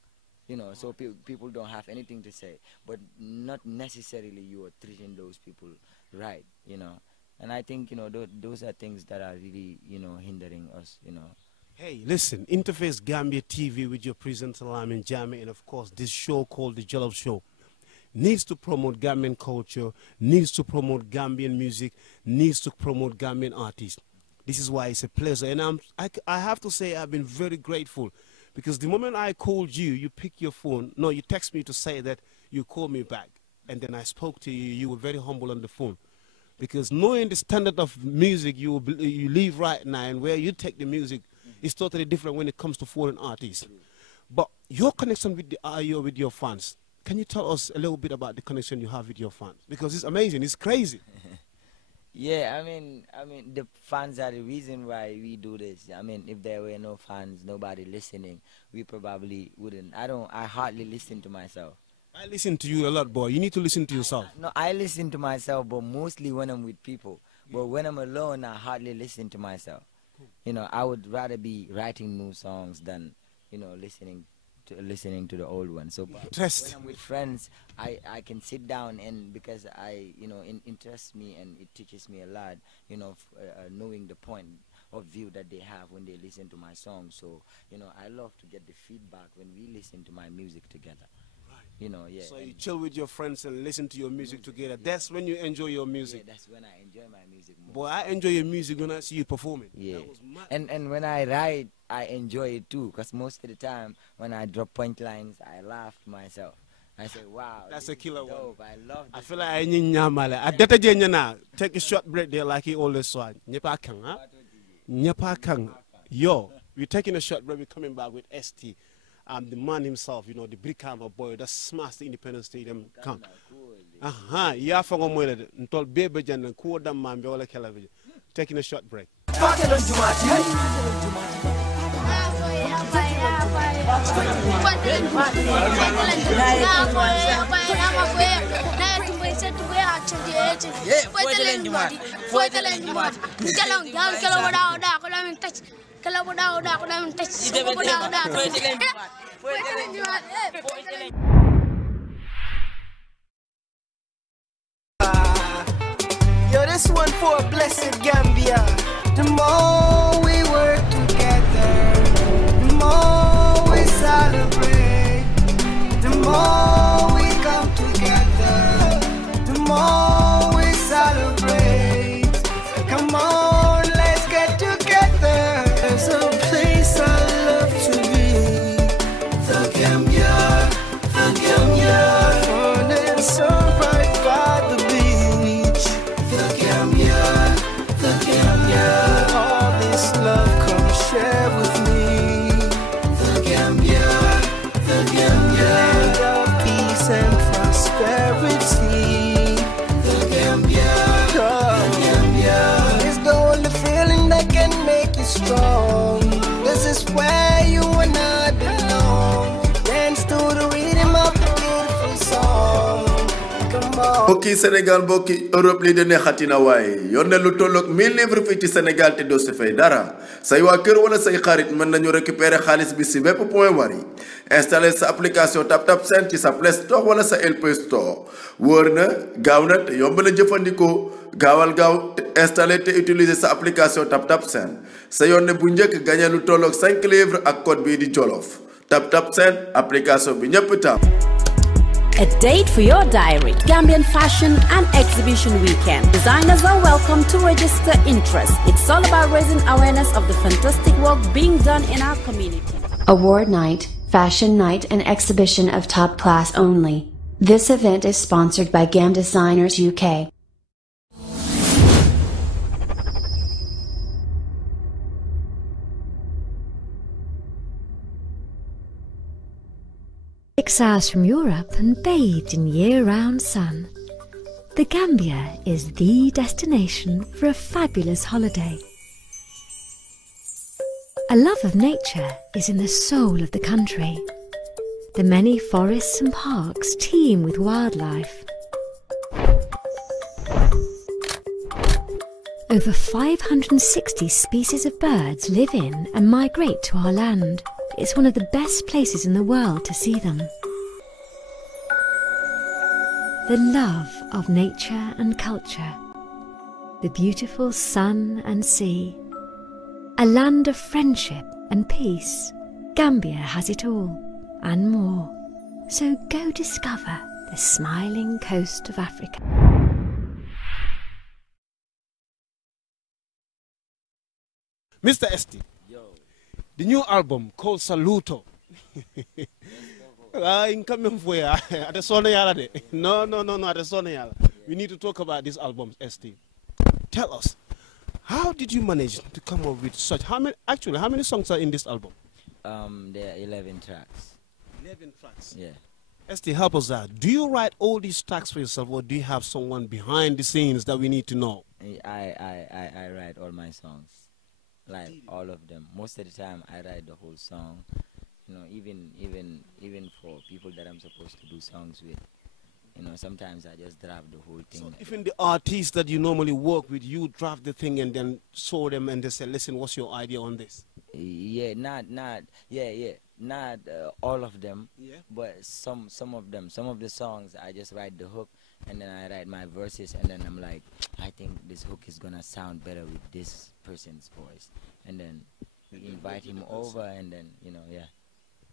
You know, so people don't have anything to say. But not necessarily you are treating those people right, you know. And I think, you know, those are things that are really, you know, hindering us, you know. Hey, listen, Interface Gambia TV with your presenter Lamin Jame, and of course this show called The Jollof Show needs to promote Gambian culture, needs to promote Gambian music, needs to promote Gambian artists. This is why it's a pleasure. And I have to say I've been very grateful, because the moment I called you, you picked your phone. No, you text me to say that you called me back. And then I spoke to you. You were very humble on the phone. Because knowing the standard of music you live right now and where you take the music is totally different when it comes to foreign artists. But your connection with with your fans, can you tell us a little bit about the connection you have with your fans? Because it's amazing, it's crazy. Yeah, I mean, the fans are the reason why we do this. I mean, if there were no fans, nobody listening, we probably wouldn't. I hardly listen to myself. I listen to you a lot, boy. You need to listen to yourself. No, I listen to myself, but mostly when I'm with people. But when I'm alone, I hardly listen to myself. You know, I would rather be writing new songs than, you know, listening to the old ones. So when I'm with friends, I can sit down, and because you know, it interests me and it teaches me a lot, you know, knowing the point of view that they have when they listen to my songs. So, you know, I love to get the feedback when we listen to my music together. You know, yeah. So you chill with your friends and listen to your music together. Yeah. That's when you enjoy your music. Yeah, that's when I enjoy my music more. Boy, I enjoy your music when I see you performing. Yeah. And when I write, I enjoy it too, because most of the time when I drop point lines, I laugh to myself. I say, wow, that's a killer one. I love this. I feel like I need nyamale. I data jenya take a short break there like he always said. Nyepa kang, huh? Nyepa kang. Yo, we're taking a short break. We're coming back with ST. The man himself, you know, the big camera boy that smashed the Independence Stadium. Come. Yeah, for one minute. Until baby Jan and cool damn man, be all television. Taking a short break. Yo, this one for blessed Gambia. The more we work together, the more we celebrate. The more we come together, the more we celebrate. Come on, let's get together. There's a place I love to be. The Gambia, the Gambia. is strong. This is where you and I belong. Dance to the rhythm of the beautiful song. Come on. mbokki Sénégal mbokki Europe li de neexati na waaye yor na lu tolloog 1000 livres fii ci Sénégal te doo si fay dara say waa kër wala say xarit mën nañu récupérer xaalis bi si bépp point wari installer sa application TapTap Send ci sa Play Store wala sa LP Store wóor na gaaw na te yomb na jëfandikoo gaawal gaaw installer te utiliser sa application TapTap Send sa yoon ne bu njëkk gagné lu tolloog 5 livres ak code bii di Jolof TapTap Send application bi ñëpp tam. A date for your diary, Gambian Fashion and Exhibition Weekend. Designers are welcome to register interest. It's all about raising awareness of the fantastic work being done in our community. Award Night, Fashion Night and Exhibition of Top Class Only. This event is sponsored by GAM Designers UK. Six hours from Europe and bathed in year-round sun, the Gambia is the destination for a fabulous holiday. A love of nature is in the soul of the country. The many forests and parks teem with wildlife. Over 560 species of birds live in and migrate to our land. It's one of the best places in the world to see them. The love of nature and culture. The beautiful sun and sea. A land of friendship and peace. Gambia has it all and more. So go discover the smiling coast of Africa. Mr. Esti, the new album called Saluto. Incoming for ya. At the Sona Yala. No, at the Sona Yala. We need to talk about this album, Esti. Tell us, how did you manage to come up with such? How many songs are in this album? There are 11 tracks. 11 tracks. Yeah. Esti, help us out. Do you write all these tracks for yourself, or do you have someone behind the scenes that we need to know? I write all my songs. Like all of them. Most of the time I write the whole song. You know, even for people that I'm supposed to do songs with. You know, sometimes I just draft the whole thing. So even the artists that you normally work with, you draft the thing and then show them and they say, listen, what's your idea on this? Yeah, not all of them, yeah, but some of them. Some of the songs I just write the hook and then I write my verses and then I'm like, I think this hook is gonna sound better with this person's voice, and then we invite him over and then, you know, yeah.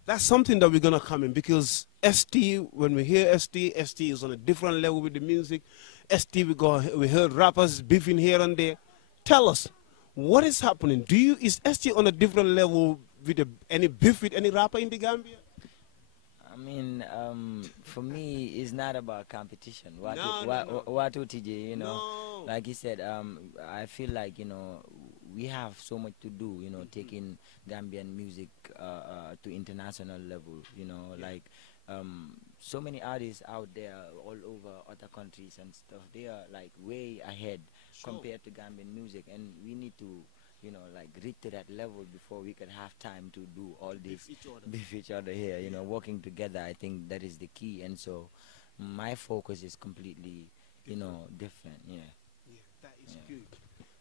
That's something that we're gonna come in, because ST, when we hear ST is on a different level with the music. ST, we heard rappers beefing here and there. Tell us, what is happening? Is ST on a different level with any beef with any rapper in the Gambia? I mean, for me, it's not about competition. A2itv, you know, no. Like he said, I feel like, you know, we have so much to do, you know, taking Gambian music to international level, you know, yeah. Like so many artists out there all over other countries and stuff, they are like way ahead, sure, compared to Gambian music, and we need to, you know, like reach to that level before we could have time to do all this, beef each other here, you know, working together. I think that is the key, and so my focus is completely, you know, different. Yeah, that is good.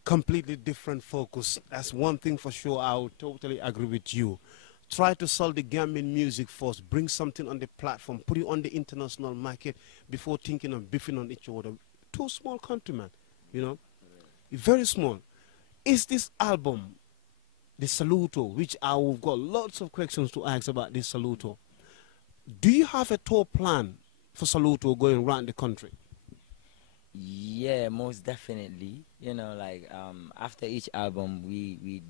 Completely different focus. That's one thing for sure. I would totally agree with you. Try to sell the Gambian music first. Bring something on the platform. Put it on the international market before thinking of beefing on each other. Two small countrymen, you know, very small. Is this album, the Saluto, which I've got lots of questions to ask about this Saluto. Do you have a tour plan for Saluto going around the country? Yeah, most definitely. You know, like after each album, we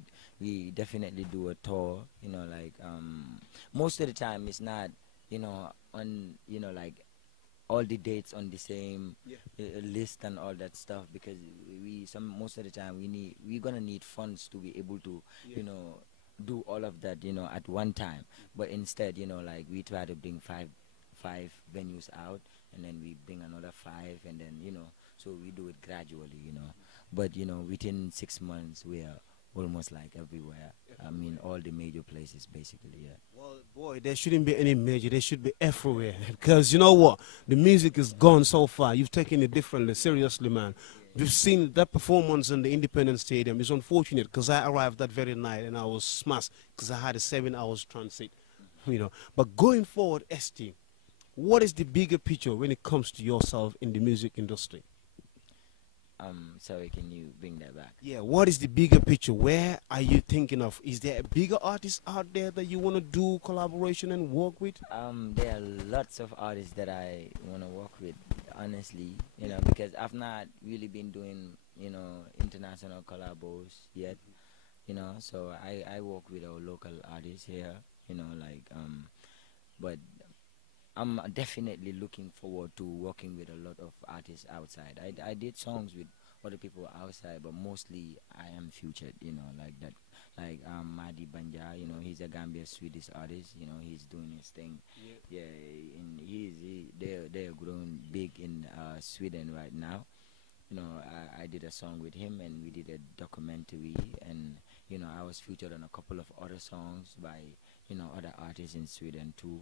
definitely do a tour. You know, like most of the time it's not, you know, on, you know, like all the dates on the same list and all that stuff, because most of the time we're gonna need funds to be able to, you know, do all of that, you know, at one time. But instead, you know, like we try to bring five venues out, and then we bring another 5, and then, you know, so we do it gradually, you know. But, you know, within 6 months we are almost like everywhere. I mean, all the major places, basically, yeah. Well, boy, there shouldn't be any major. There should be everywhere. Because you know what? The music is gone so far. You've taken it differently, seriously, man. We've seen that performance in the Independence Stadium. It's unfortunate because I arrived that very night and I was smashed because I had a 7 hours transit, you know. But going forward, ST, what is the bigger picture when it comes to yourself in the music industry? Sorry, can you bring that back? Yeah, what is the bigger picture? Where are you thinking of? Is there a bigger artist out there that you want to do collaboration and work with? There are lots of artists that I want to work with, honestly, you know, because I've not really been doing, you know, international collabos yet, you know, so I work with our local artists here, you know, like, but I'm definitely looking forward to working with a lot of artists outside. I did songs with other people outside, but mostly I am featured, you know, like that. Like Madi Banja, you know, he's a Gambia Swedish artist, you know, he's doing his thing. Yeah, and they're growing big in Sweden right now. You know, I did a song with him and we did a documentary, and, you know, I was featured on a couple of other songs by, you know, other artists in Sweden too.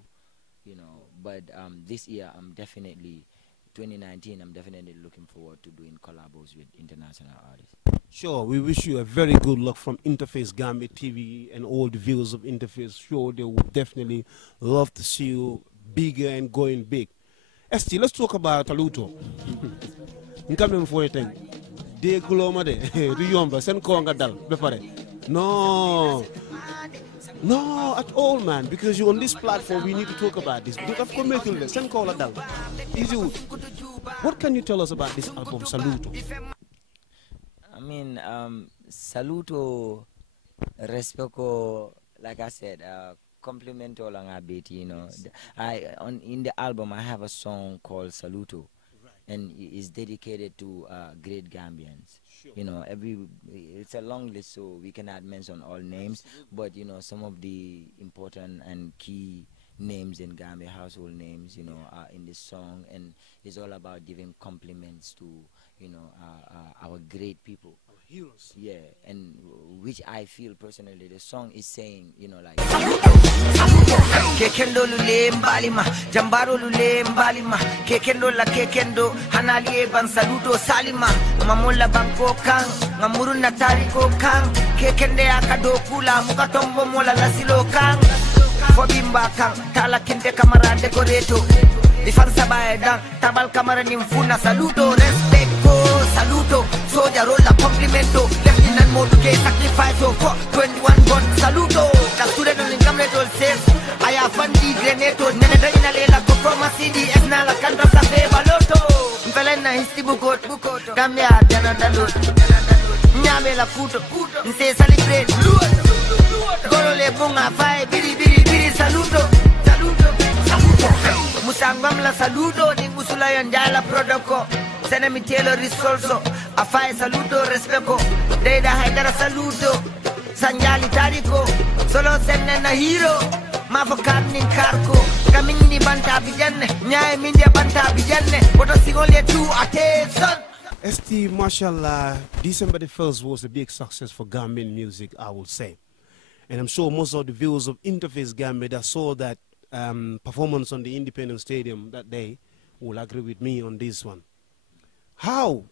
You know, but this year I'm definitely, 2019, I'm definitely looking forward to doing collabos with international artists. Sure, we wish you a very good luck from Interface Gambia TV and all the viewers of Interface. Sure, they would definitely love to see you bigger and going big. ST, let's talk about Taluto. Nkame mfoyeteng. De kuloma de. Riyomba sen ko nga dal be pare. No. No, at all, man, because you're on this platform, we need to talk about this. What can you tell us about this album, Saluto? I mean, Saluto, Respeco, like I said, complimento lang a bit, you know. In the album, I have a song called Saluto, and it's dedicated to great Gambians. You know, it's a long list, so we cannot mention all names, but, you know, some of the important and key names in Gambia, household names, you know, are in this song, and it's all about giving compliments to, you know, our great people. Our heroes. Yeah, and which I feel personally, the song is saying, you know, like... Kekendo lule mbalima, jambaro lule mbalima, kekendo la kekendo, hanali ban saluto salima, mamola banko kang, ngamuru natari ko kang, kekende akadokula, mukatombo mola lasilo kang, fobimba kang, tala kinte kamara decorato, difansa baedan, tabal kamara nimfuna saluto, respecto, saluto, soja rola complimento, lieutenant mode ke sacrifice for 21 gun saluto, la student on income rate all safe. I have fundy grenato, Nenadina Lela Coma CD, Esnala Canto Safe Baloto, Velena Histibukoto, Gambia, Janadalu, Nyamela Puto, say celebrate, Gorole Bunga, Fai, Biri, Saluto, Musangam Saludo, Ningusula and Jala Prodoco, Senemi Taylor Risolso, Afai Saludo, Respeco, Deda Haidara Saludo, Sanjali Tariko, Solo Senena Hero. Mavokarni karko kamini banta bijanne nyae mindia banta bijanne boto singole tu ate son. ST, mashallah, December the 1st was a big success for Gambian music, I would say. And I'm sure most of the viewers of Interface Gambia that saw that performance on the Independence Stadium that day will agree with me on this one. How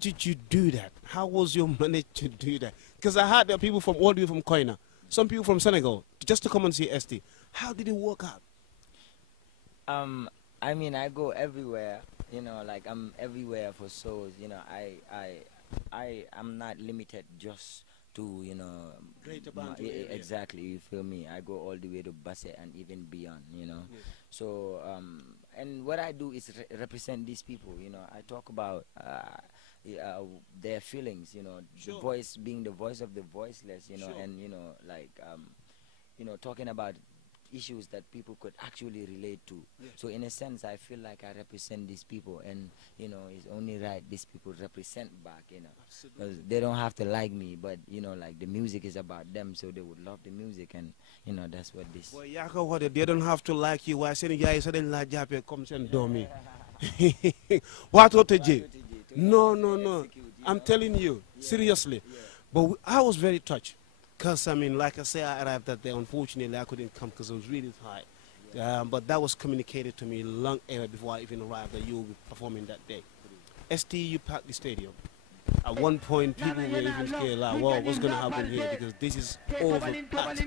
did you do that? How was your manage to do that? Because I heard there are people from all the way from Koina, some people from Senegal, just to come and see ST. How did it work out? I mean, I go everywhere, you know, like I'm everywhere for shows, you know. I'm not limited just to, you know, exactly, you feel me? I go all the way to Basse and even beyond, you know. Yeah. So, and what I do is represent these people, you know. I talk about their feelings, you know, the voice, being the voice of the voiceless, you know, and, you know, like, you know, talking about issues that people could actually relate to. So in a sense, I feel like I represent these people, and, you know, it's only right these people represent back, you know, because they don't have to like me, but, you know, like the music is about them, so they would love the music, and, you know, that's what this. Boy, they don't have to like you. Why saying guys didn't like Japan comes and do me? What? No. I'm telling you, seriously. But I was very touched. Because, I mean, like I say, I arrived that day. Unfortunately, I couldn't come because it was really high. But that was communicated to me long before I even arrived that you will be performing that day. ST, you packed the stadium. At one point, people were even scared, like, wow, what's going to happen here? Because this is over-packed.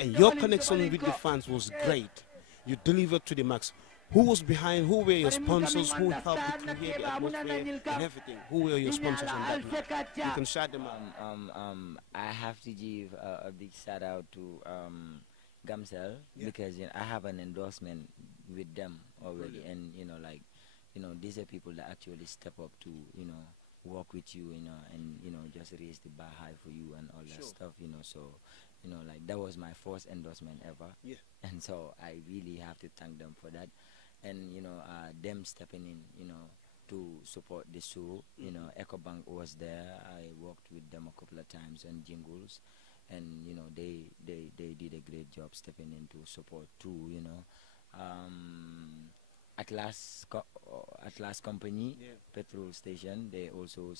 And your connection with the fans was great. You delivered to the max. Who was behind? Who were your sponsors? Who helped you create the atmosphere and everything? Who were your sponsors on that night? You can shout them out. I have to give a big shout out to Gamcel because I have an endorsement with them already, and these are people that actually step up to work with you, and just raise the bar high for you and all that stuff, so like that was my first endorsement ever, and so I really have to thank them for that, and them stepping in, to support the show. EcoBank was there. I worked with them a couple of times on jingles, and they did a great job stepping in to support too. Atlas company, petrol station, they also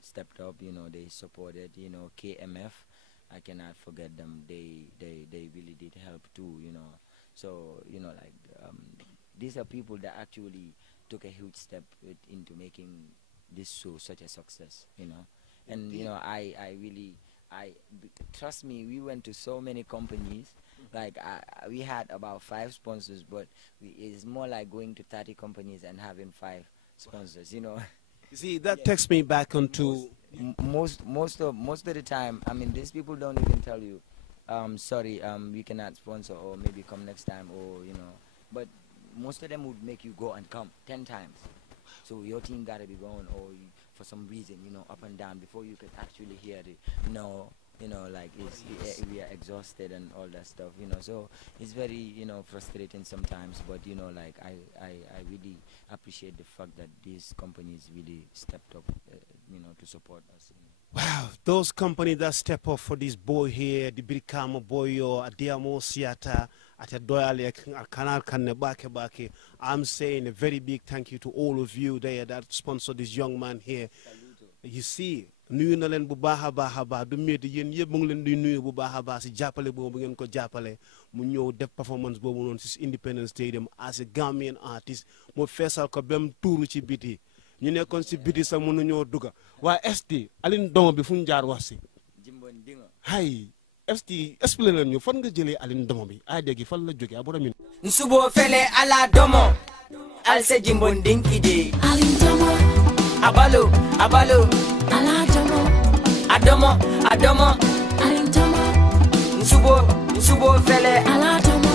stepped up. They supported. KMF, I cannot forget them. They really did help too. So these are people that actually took a huge step into making this show such a success. And trust me, we went to so many companies. Like we had about 5 sponsors, but it's more like going to 30 companies and having 5 sponsors. You see, that takes me back onto most of the time. I mean, these people don't even tell you, sorry, we cannot sponsor, or maybe come next time, or but most of them would make you go and come 10 times. So your team gotta be going, or for some reason, up and down before you could actually hear it. Like we are exhausted and all that stuff, so it's very, frustrating sometimes, but like I really appreciate the fact that these companies really stepped up, to support us. Wow, those companies that step up for this boy here, the Birikama boyo, Adiamo Siata, at a doyale canal bake. I'm saying a very big thank you to all of you there that sponsor this young man here. You see, nuyu na len bu baaxa baaxa du metti yeen yeb mo ngi len di nuyu bu baaxa baax ci jappalé bobu ngeen ko jappalé mu ñew def performance bobu non ci Independence Stadium as a Gambian artist mo fessal ko bem touru ci biti ñu nekkon ci biti sa mënu ñoo duga wa ST Aline Domo bi fuñ jaar wax ci hay ST expliquer len ñu fan nga jëlé Aline Domo bi ay déggi fan la joggé abora min nsubo fele ala Domo alse jimbon dinki de Aline Domo abalo ala Domo Adomo Aline Domo nsubo fele ala Domo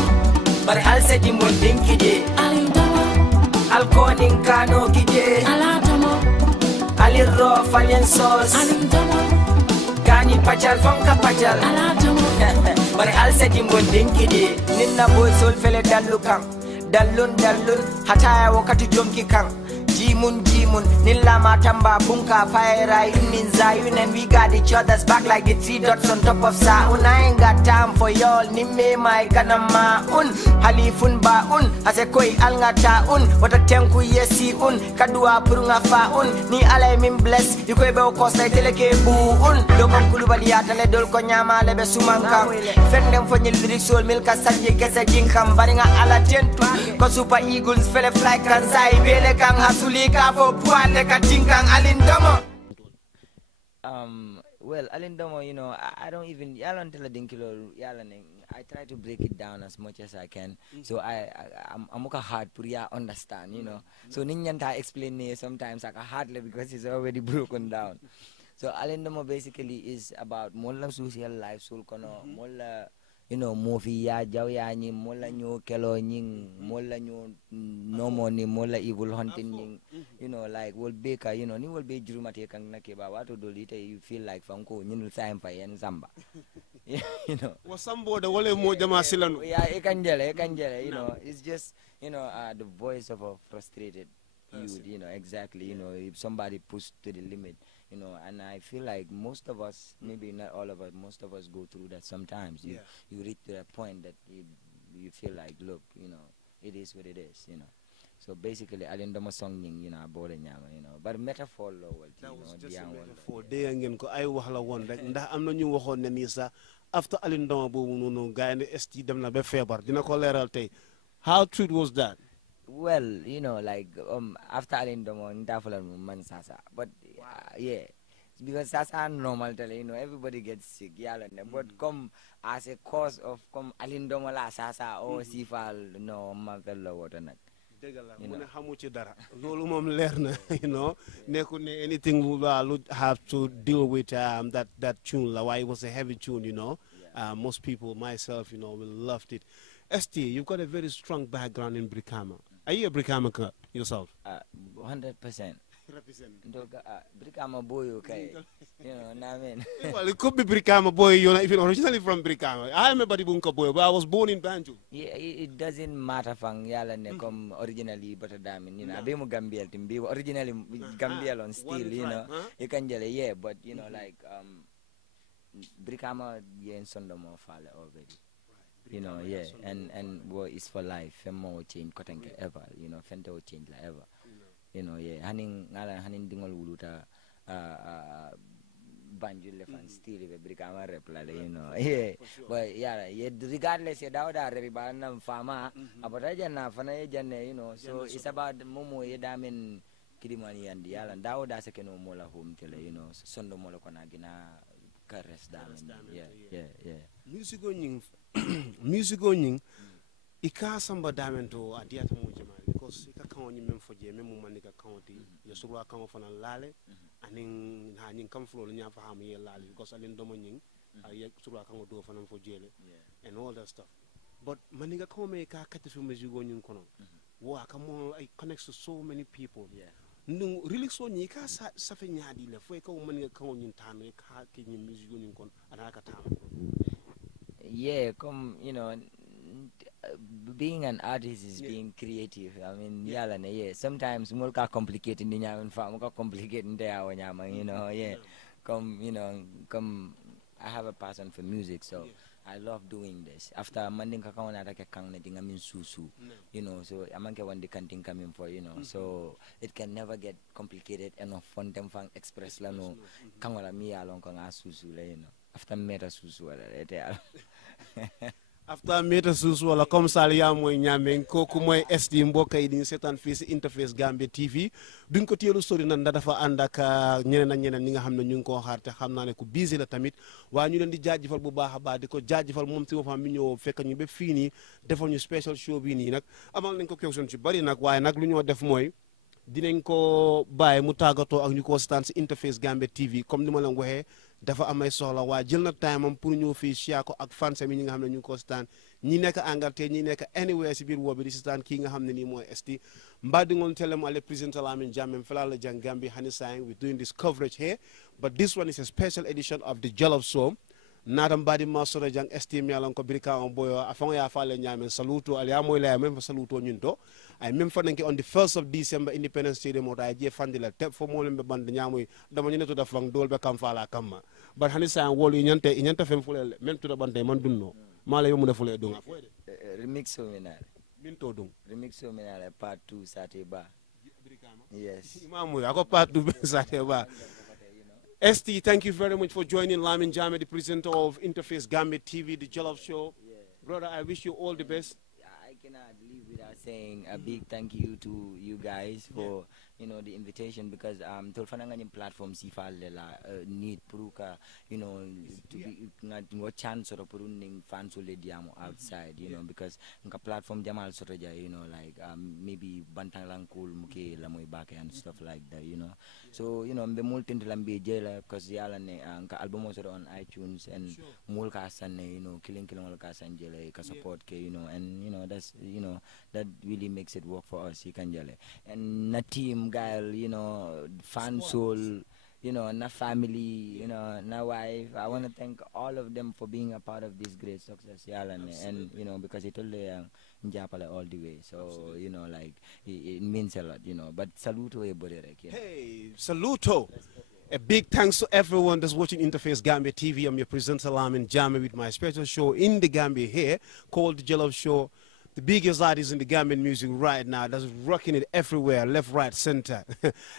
bar alse jimbon dinki de Aline Domo alkonin kano kije ala Domo alirro falien sos Aline Domo gani pachal fonka pachal ala Domo bar alse jimbon dinki de ninna boy sol fele dallun hataya wakati jonki kan jimun nilla matamba bunka fire yunin zayun, and we got each other's back like the 3 dots on top of saun. I ain't got time for y'all, nimme my kanama halifun baun ase koi alngata wata tenku yesi kadua purunga faun ni alay min bless yukoy be ko say teleke bu dogon kulubali atale dol ko nyama lebe sumanka fendem fo nyil lyrics sol mil ka sanje kese jinkam baringa ala tentu ko super eagles fele fly kan sai bele kan hasuli ka fo puale ka jinkang Aline Domo. Well, Aline Domo, I don't even tell a dinkilo I try to break it down as much as I can. So I'm hard to understand, So ninyanta explain me sometimes like hardly because it's already broken down. So Aline Domo basically is about mola social life soul kono mola movie ya jaw ya ni mola nyo kelo nying mola nyo nomo ni mola evil hunting nying like will beka ni will be jurumate kan na ke ba wato dolite you feel like fanko nyinul saim pa yen zamba wasambo da wale mo jama silanu yeah e kanjele it's just the voice of a frustrated youth exactly if somebody pushed to the limit and I feel like most of us, maybe not all of us, most of us go through that sometimes. You reach to a point that you feel like, look, it is what it is, So basically, Alindomo song ning, about nyama, but metaphor lo that was just a metaphor. Dey ngeen ko ay wax la woon rek ndax am na ñu waxoon ne nii sax after Alindomo boobu noonu gars yi ne ST dem na ba feebar dina ko leeral tey. How true was that? Well, like after Alindomo, nitafulan man sasa, but yeah. Because that's how normal, everybody gets sick, but come as a cause of Alindomo la sasa or sifal, no, mafelo water nag. Anything would have to deal with that tune. Like, why it was a heavy tune, most people, myself, will loved it. ST, you've got a very strong background in Brikama. Are you a Brikama yourself? 100%. Brikama boy, okay. What I mean? Well, it could be Brikama boy, if you're originally from Brikama. I'm a Badibunka boy, but I was born in Banjul. Yeah, it doesn't matter fang yala ne come originally but damin, Abe mo Gambia timbi originally Gambia on still, you can yeah, but like Brikama yen sondomo fale already. Yeah, and boy is for life, femo change kotenke ever, fento change la ever. Yeah, haning dingol wuluta Banjul lefan still Brikama reply, yeah. But yeah, regardless dauda rebiban fama abaraja na fana jane, so it's about momo yedamin kidimani and yalan dauda sekeno mola home tele, sondo mola konagina kares damin. Yeah. Music onying ika samba damen to adiata mo jama because ika kan onyi mem foje mem mo manika county ya sura kan fana lale anin ha nyin kam flo nya faham ye lale because alin domo nyin ya sura kan do fana fojele and all that stuff, but manika kan me ka kati fi music onying kono wo aka mo I connects to so many people. No really so ni ka sa fe nyaadi le fo ka manika kan onyin tanu ka ke nyi music onying kon ana ka tanu. Yeah, being an artist is being creative. I mean, yeah. Sometimes more complicated than more complicated than yeah. I have a passion for music, so I love doing this. After manding kakao na take kang na dingamin susu, so amanke one day canting coming for, so it can never get complicated enough fun them fang express la no kang wala mi along kang susu la after meta susu wala after meta susu wala comme ça ya moy ñameng koku moy SD mbokk yi di seetaan fii si Interface Gambia TV duñ ko teelu sori na dafa ànd ak ñeneen ak ñeneen ñi nga xam ne ñu ngi koo xaar te xam naa ne ku busy la tamit waaye ñu leen di jaajëfal bu baax a baax di ko jaajëfal moom si boppam mi ñëw fekk ñu ba fii nii defal ñu special show bii nii nag amal nañ ko question ci bari nag waaye nag lu ñoo def mooy dinañ ko bàyyi mu tàggatoo ak ñu ko seetaan si Interface Gambia TV comme ni ma leen waxee dafa amay soxla waaye jël na time am pour ñëw fii siyaa ko ak fansam yi ñi nga xam ne ñu ngi ko seetaan ñi nekk Angleterre ñi nekk anywhere si biir woo bi di seetaan kii nga xam ne nii mooy ST mbadi ngol telem ale presenter Lamin Jammeh felala jang Gambia hani saying we're doing this coverage here, but this one is a special edition of the Jollof Show. Natam badi masoro jang ST mi alon ko birka on boyo afon ya fale nyamen saluto ali amoy la même saluto nyunto ay même fa nanki on the 1st of December Independence Stadium o tay je fandila tep fo mo lembe band nyamoy dama ñu netu da flang dol be kam fala kamma but hani sa wolu ñanta fem fulel même to da bande man dunno mala yomu da fulé dunga foy de remix o minale min to dung remix o minale part 2 sate ba yes imamu ako part 2 sate ba. ST, thank you very much for joining Lamin Jammeh, the presenter of Interface Gambia TV, the Jollof Show. Brother, I wish you all the best. I cannot leave without saying a big thank you to you guys for the invitation, because tolfananga platform sifal la need puruka to be what chance sort of purunning fans will diamo outside because nka platform jamal sort of like maybe bantang lang cool muke la moy back and stuff like that so the multi lambe jela because yala ne nka album sort on iTunes and mulka sanne killing ka sanjele ka support ke and that's that really makes it work for us jele and na team guy fan soul na family na wife. I want to thank all of them for being a part of this great success and because it all njapale all the way, so like it means a lot but saluto hey saluto. A big thanks to everyone that's watching Interface Gambia TV. I'm your presenter Lamin Jammeh with my special show in the Gambia here called the Jollof Show. the biggest artist in the Gambian music right now that's rocking it everywhere, left, right, center.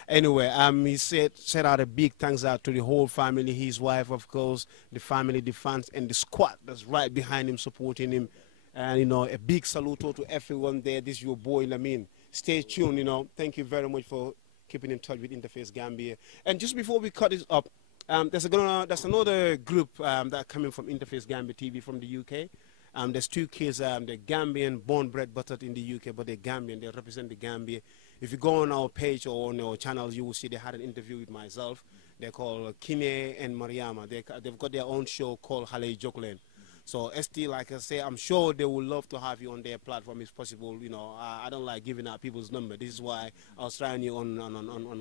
Anyway, he said out a big thanks out to the whole family, his wife, of course, the family, the fans, and the squad that's right behind him, supporting him. And, you know, a big salute to everyone there. This is your boy, Lamin. Stay tuned, you know. Thank you very much for keeping in touch with Interface Gambia. And just before we cut this up, there's another group that coming from Interface Gambia TV from the UK. There's two kids, they're Gambian, born, bred, buttered in the UK, but they're Gambian, they represent the Gambia. If you go on our page or on our channels, you will see they had an interview with myself. They're called Kine and Mariama. They've got their own show called Hale Joklen. So ST, like I say, I'm sure they would love to have you on their platform if possible. You know, I don't like giving out people's number. This is why I was trying you on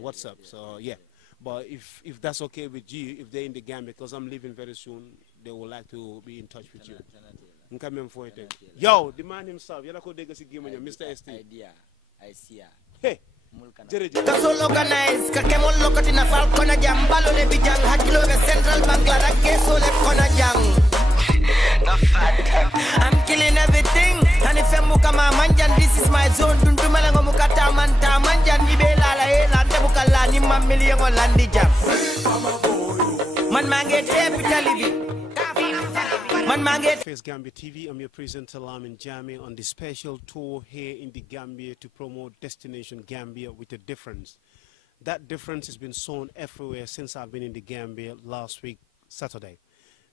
WhatsApp. So yeah. But if that's okay with you, if they're in the Gambia, because I'm leaving very soon, they would like to be in touch with you. Yo, the man himself, Mr. ST. Idea, I see ya. Hey. Kasol organize, kakemol lokotina falcona jam, balole bijang, hakilo be Central Bank la rakeso le kona jang. I'm killing everything, and if I'm mukama manjan, this is my zone. Duntumala ngomukata manta manjan, ibela la lante bukala ni mamilion landi jam. Man manget epitalibi. Face Gambia TV, I'm your presenter Lamin Jame on the special tour here in the Gambia to promote Destination Gambia with a difference. That difference has been shown everywhere since I've been in the Gambia last week, Saturday.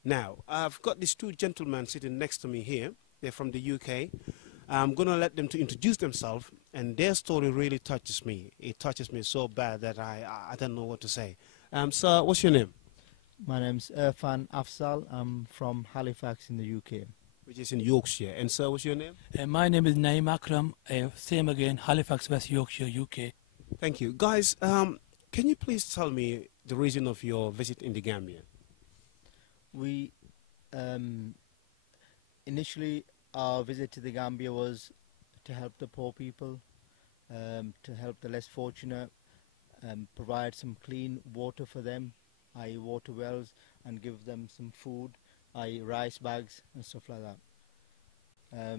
Now, I've got these two gentlemen sitting next to me here. They're from the UK. I'm going to let them to introduce themselves, and their story really touches me. It touches me so bad that I don't know what to say. Sir, what's your name? My name's Irfan Afzal. I'm from Halifax in the UK. Which is in Yorkshire. And sir, what's your name? My name is Naim Akram. Same again, Halifax, West Yorkshire, UK. Thank you. Guys, can you please tell me the reason of your visit in the Gambia? We, initially, our visit to the Gambia was to help the poor people, to help the less fortunate, provide some clean water for them, i.e. water wells, and give them some food, i.e. rice bags and stuff like that.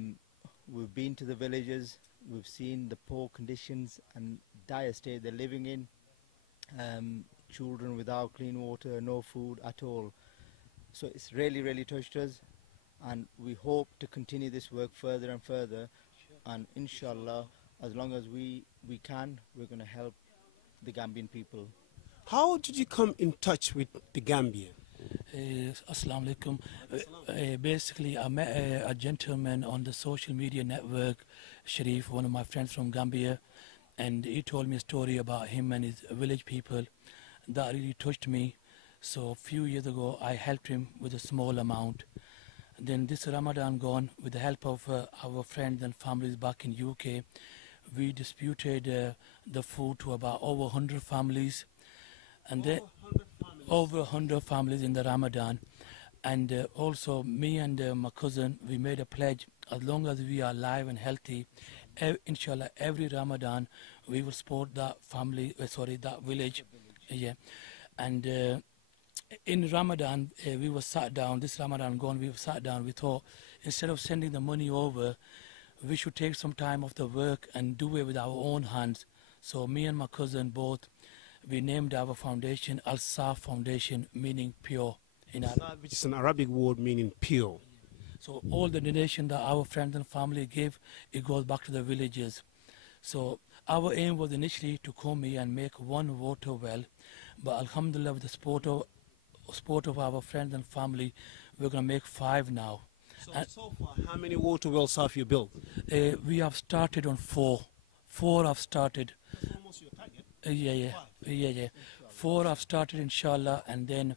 We've been to the villages, we've seen the poor conditions and dire state they're living in, children without clean water, no food at all. So it's really, really touched us, and we hope to continue this work further and further, and inshallah, as long as we can, we're going to help the Gambian people. How did you come in touch with the Gambia? Assalamu alaikum. Basically, I met a gentleman on the social media network, Sharif, one of my friends from Gambia, and he told me a story about him and his village people that really touched me. So a few years ago, I helped him with a small amount. Then this Ramadan gone, with the help of our friends and families back in UK, we distributed the food to about over 100 families. And over 100 families in the Ramadan. And also me and my cousin, we made a pledge, as long as we are alive and healthy, inshallah every Ramadan we will support that family, that village. Yeah. And in Ramadan we were sat down, this Ramadan gone, we were sat down, we thought instead of sending the money over, we should take some time off the work and do it with our own hands. So me and my cousin both, we named our foundation Al-Saf Foundation, meaning pure in Arabic. Which is an Arabic word meaning pure. So all the donation that our friends and family give, it goes back to the villages. So our aim was initially to come here and make one water well, but alhamdulillah, with the support of our friends and family, we're going to make 5 now. So far, how many water wells have you built? We have started on 4. 4 have started. That's almost your target. Yeah. 4 have started, inshallah, and then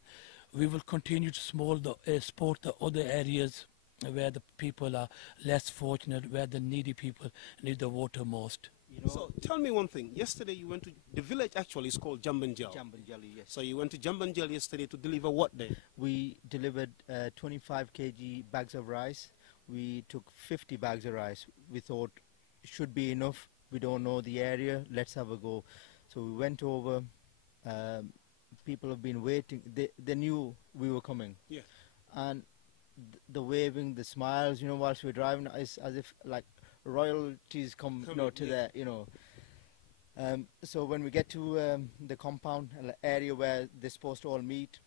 we will continue to support the other areas where the people are less fortunate, where the needy people need the water most. So tell me one thing. Yesterday you went to the village. Actually, it's called Jambanjal. Jambanjali, yes. So you went to Jambanjal yesterday to deliver what day? We delivered 25 kg bags of rice. We took 50 bags of rice. We thought it should be enough. We don't know the area. Let's have a go. So we went over. People have been waiting. They knew we were coming. Yeah. And the waving, the smiles, whilst we're driving, is as if like royalties come, to there, So when we get to the compound area where they're supposed to all meet,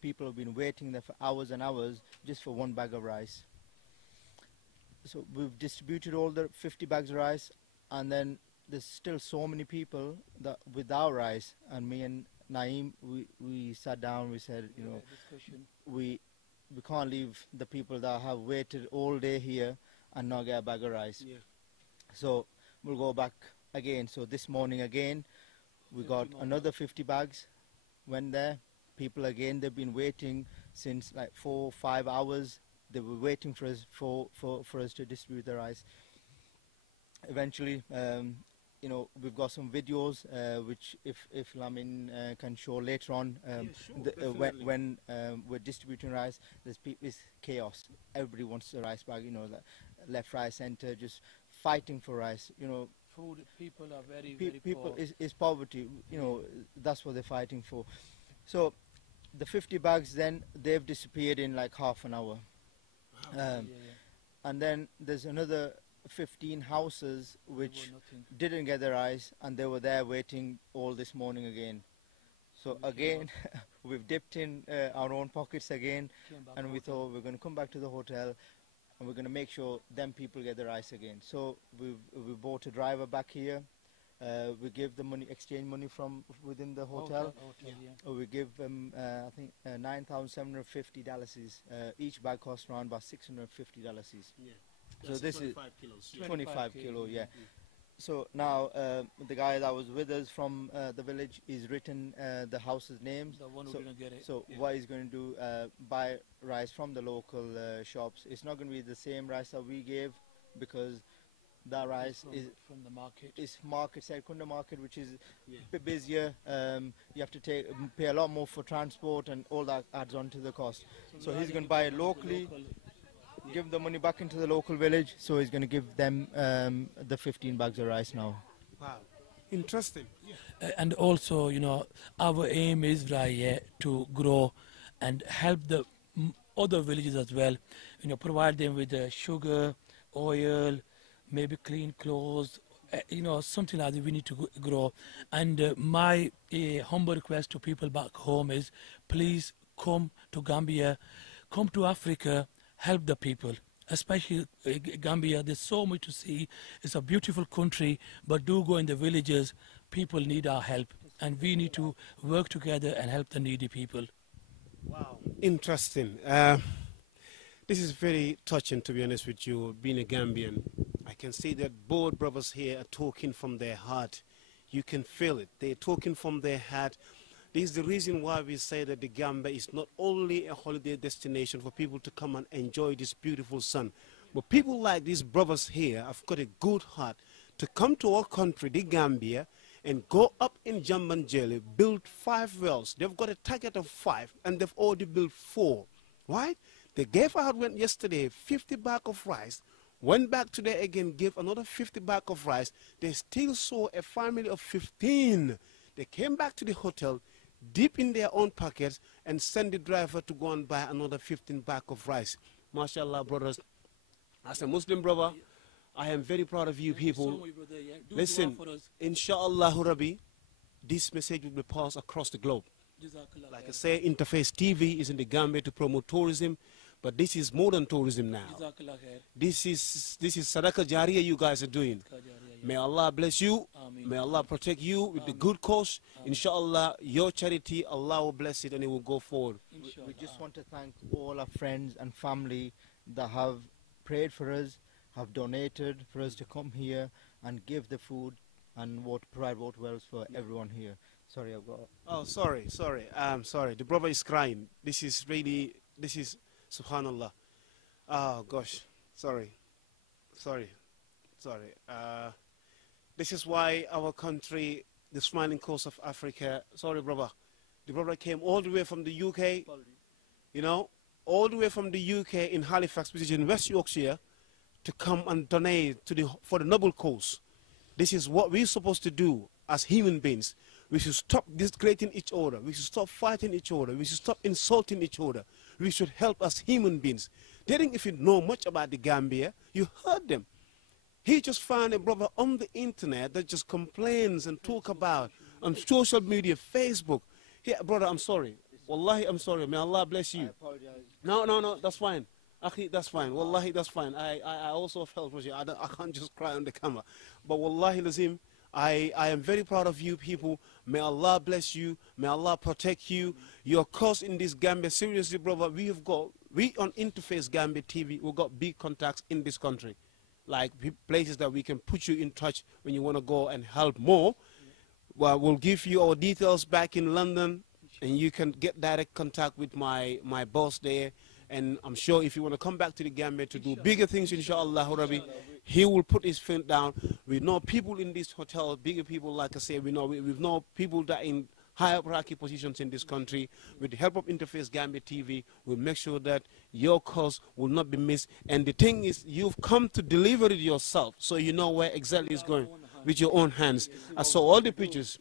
people have been waiting there for hours and hours just for one bag of rice. So we've distributed all the 50 bags of rice, and then there's still so many people that without rice. And me and Naeem, we sat down, we said, we can't leave the people that have waited all day here and not get a bag of rice. So we'll go back again. So this morning again, we got another 50 bags. Went there. People again, they've been waiting since like 4 or 5 hours. They were waiting for us for us to distribute the rice. Eventually, we've got some videos which if Lamin can show later on. When we're distributing rice, it's chaos. Everybody wants a rice bag. Left, right, center, just fighting for rice. Food. People are very people poor. is poverty. That's what they're fighting for. So the 50 bags, then they've disappeared in like half an hour. And then there's another 15 houses which didn't get the rice, and they were there waiting all this morning again. So again, we've dipped in our own pockets again, and we thought we're going to come back to the hotel and we're going to make sure them people get the rice again. So we bought a driver back here. We give the money, exchange money from within the hotel. We give them, I think, $9,750. Each bag costs around about $650. So this is 25 kilo, yeah. So now the guy that was with us from the village is written the house's names. The one who didn't get it. So what he's going to do, buy rice from the local shops. It's not going to be the same rice that we gave, because that rice is from the market. It's market, Serkunda market, which is a bit busier. You have to pay a lot more for transport, and all that adds on to the cost. So he's going to buy it locally, give the money back into the local village. So he's going to give them the 15 bags of rice now. Wow, interesting. And also, our aim is to grow and help the other villages as well. Provide them with sugar, oil, maybe clean clothes, something like that we need to grow. And my humble request to people back home is, please come to Gambia, come to Africa, help the people, especially Gambia. There's so much to see. It's a beautiful country, but do go in the villages. People need our help, and we need to work together and help the needy people. Wow, interesting. This is very touching, to be honest with you, being a Gambian. I can see that both brothers here are talking from their heart. You can feel it. They're talking from their heart. This is the reason why we say that the Gambia is not only a holiday destination for people to come and enjoy this beautiful sun, but people like these brothers here have got a good heart to come to our country, the Gambia, and go up in Jambanjeli, build 5 wells. They've got a target of 5, and they've already built 4. Right? They gave out yesterday 50 bags of rice. Went back today again, gave another 50 bags of rice. They still saw a family of 15. They came back to the hotel, dip in their own pockets, and send the driver to go and buy another 15 bags of rice. MashaAllah, brothers. As a Muslim brother, I am very proud of you people. Listen, inshallah Rabbi, this message will be passed across the globe. Like I say, Interface TV is in the Gambia to promote tourism, but this is more than tourism now. This is Sadaqah Jariyah you guys are doing. May Allah bless you. May Allah protect you with the good cause. Inshallah, your charity, Allah will bless it and it will go forward. We just want to thank all our friends and family that have prayed for us, have donated for us to come here and give the food and provide water wells for everyone here. Sorry, I've got... Oh, sorry. Sorry. The brother is crying. This is subhanallah. Oh, gosh. Sorry. This is why our country, the smiling coast of Africa... Sorry, brother. The brother came all the way from the UK, all the way from the UK in Halifax, which is in West Yorkshire, to come and donate for the noble cause. This is what we're supposed to do as human beings. We should stop disgrading each other. We should stop fighting each other. We should stop insulting each other. We should help as human beings. They think if you know much about the Gambia, you heard them. He just found a brother on the internet that just complains and talk about on social media, Facebook. Here, brother, I'm sorry. Wallahi, I'm sorry. May Allah bless you. No, that's fine. Akhi, that's fine. Wallahi, that's fine. I also felt for you. I can't just cry on the camera. But wallahi lazim, I am very proud of you people. May Allah bless you. May Allah protect you. Your cause in this Gambia, seriously, brother, we on Interface Gambia TV, we've got big contacts in this country. Like places that we can put you in touch when you want to go and help more. Well, we'll give you our details back in London, and you can get direct contact with my boss there. And I'm sure if you want to come back to the Gambia to do bigger things, inshallah, Rabbi, he will put his feet down. We know people in this hotel, bigger people, like I say, we know people that are in high hierarchy positions in this country. With the help of Interface Gambia TV, we'll make sure that your cause will not be missed. And the thing is, you've come to deliver it yourself, so you know where exactly it's going with your own hands. I saw all the pictures.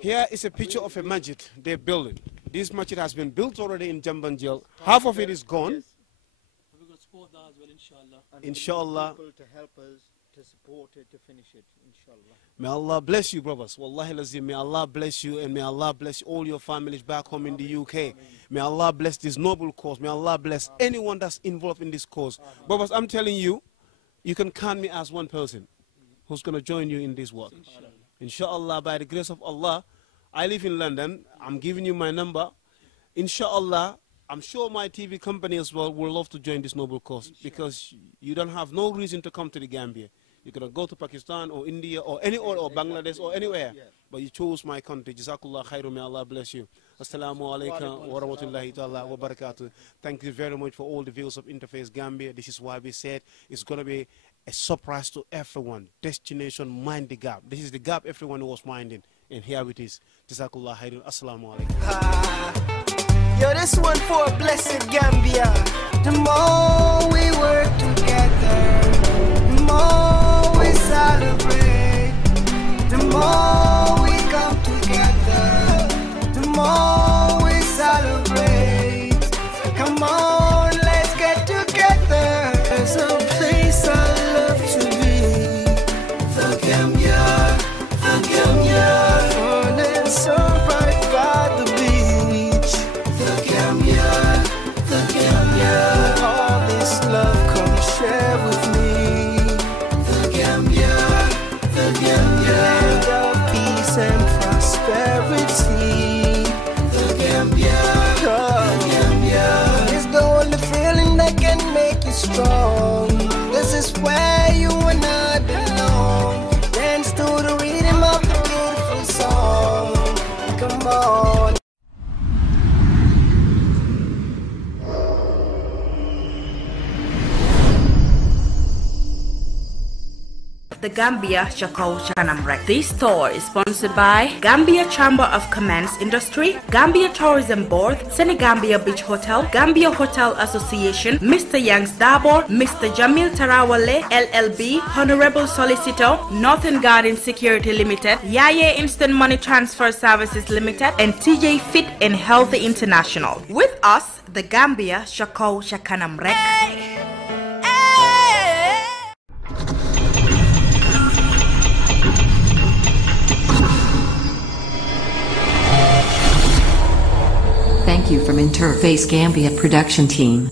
Here is a picture of a masjid they're building. This masjid has been built already in Jambanjel. Half of it is gone. Inshallah. People to help us to support it, to finish it, inshallah. May Allah bless you, brothers. Wallahi lazim, may Allah bless you, and may Allah bless all your families back home in the UK. May Allah bless this noble cause. May Allah bless anyone that's involved in this cause. Brothers, I'm telling you, you can count me as one person who's going to join you in this work. Inshallah, by the grace of Allah. I live in London. I'm giving you my number. Inshallah, I'm sure my TV company as well will love to join this noble cause, because you don't have no reason to come to the Gambia. You're going to go to Pakistan or India or anywhere, or Bangladesh or anywhere. But you chose my country. Jazakallah khairu. May Allah bless you. Assalamu alaikum wa rahmatullahi ta'ala wa barakatuh. Thank you very much for all the viewers of Interface Gambia. This is why we said it's going to be a surprise to everyone. Destination Mind the Gap. This is the gap everyone was minding. And here it is. Jazakallah khairu. Assalamu alaikum. Yo, this one for blessed Gambia. The more we work together, the more we celebrate, the more we come together, the more we celebrate. Come on, let's get together. There's a place I love to be. The Gambia, the Gambia. Fun and so bright by the beach. The Gambia, the Gambia. All this love, come share with me. The Gambia, the Gambia. Land of peace and prosperity. The Gambia, the Gambia. It's the only feeling that can make you strong. This is where you and I belong. Dance to the rhythm of the beautiful song. Come on. The Gambia Shakau Chanamrek. This tour is sponsored by Gambia Chamber of Commerce Industry, Gambia Tourism Board, Senegambia Beach Hotel, Gambia Hotel Association, Mr. Youngs Dabor, Mr. Jamil Tarawale, LLB, Honorable Solicitor, Northern Garden Security Limited, Yaye Instant Money Transfer Services Limited, and TJ Fit and Healthy International. With us, the Gambia Shakau Shakanamrek. Thank you from Interface Gambia production team.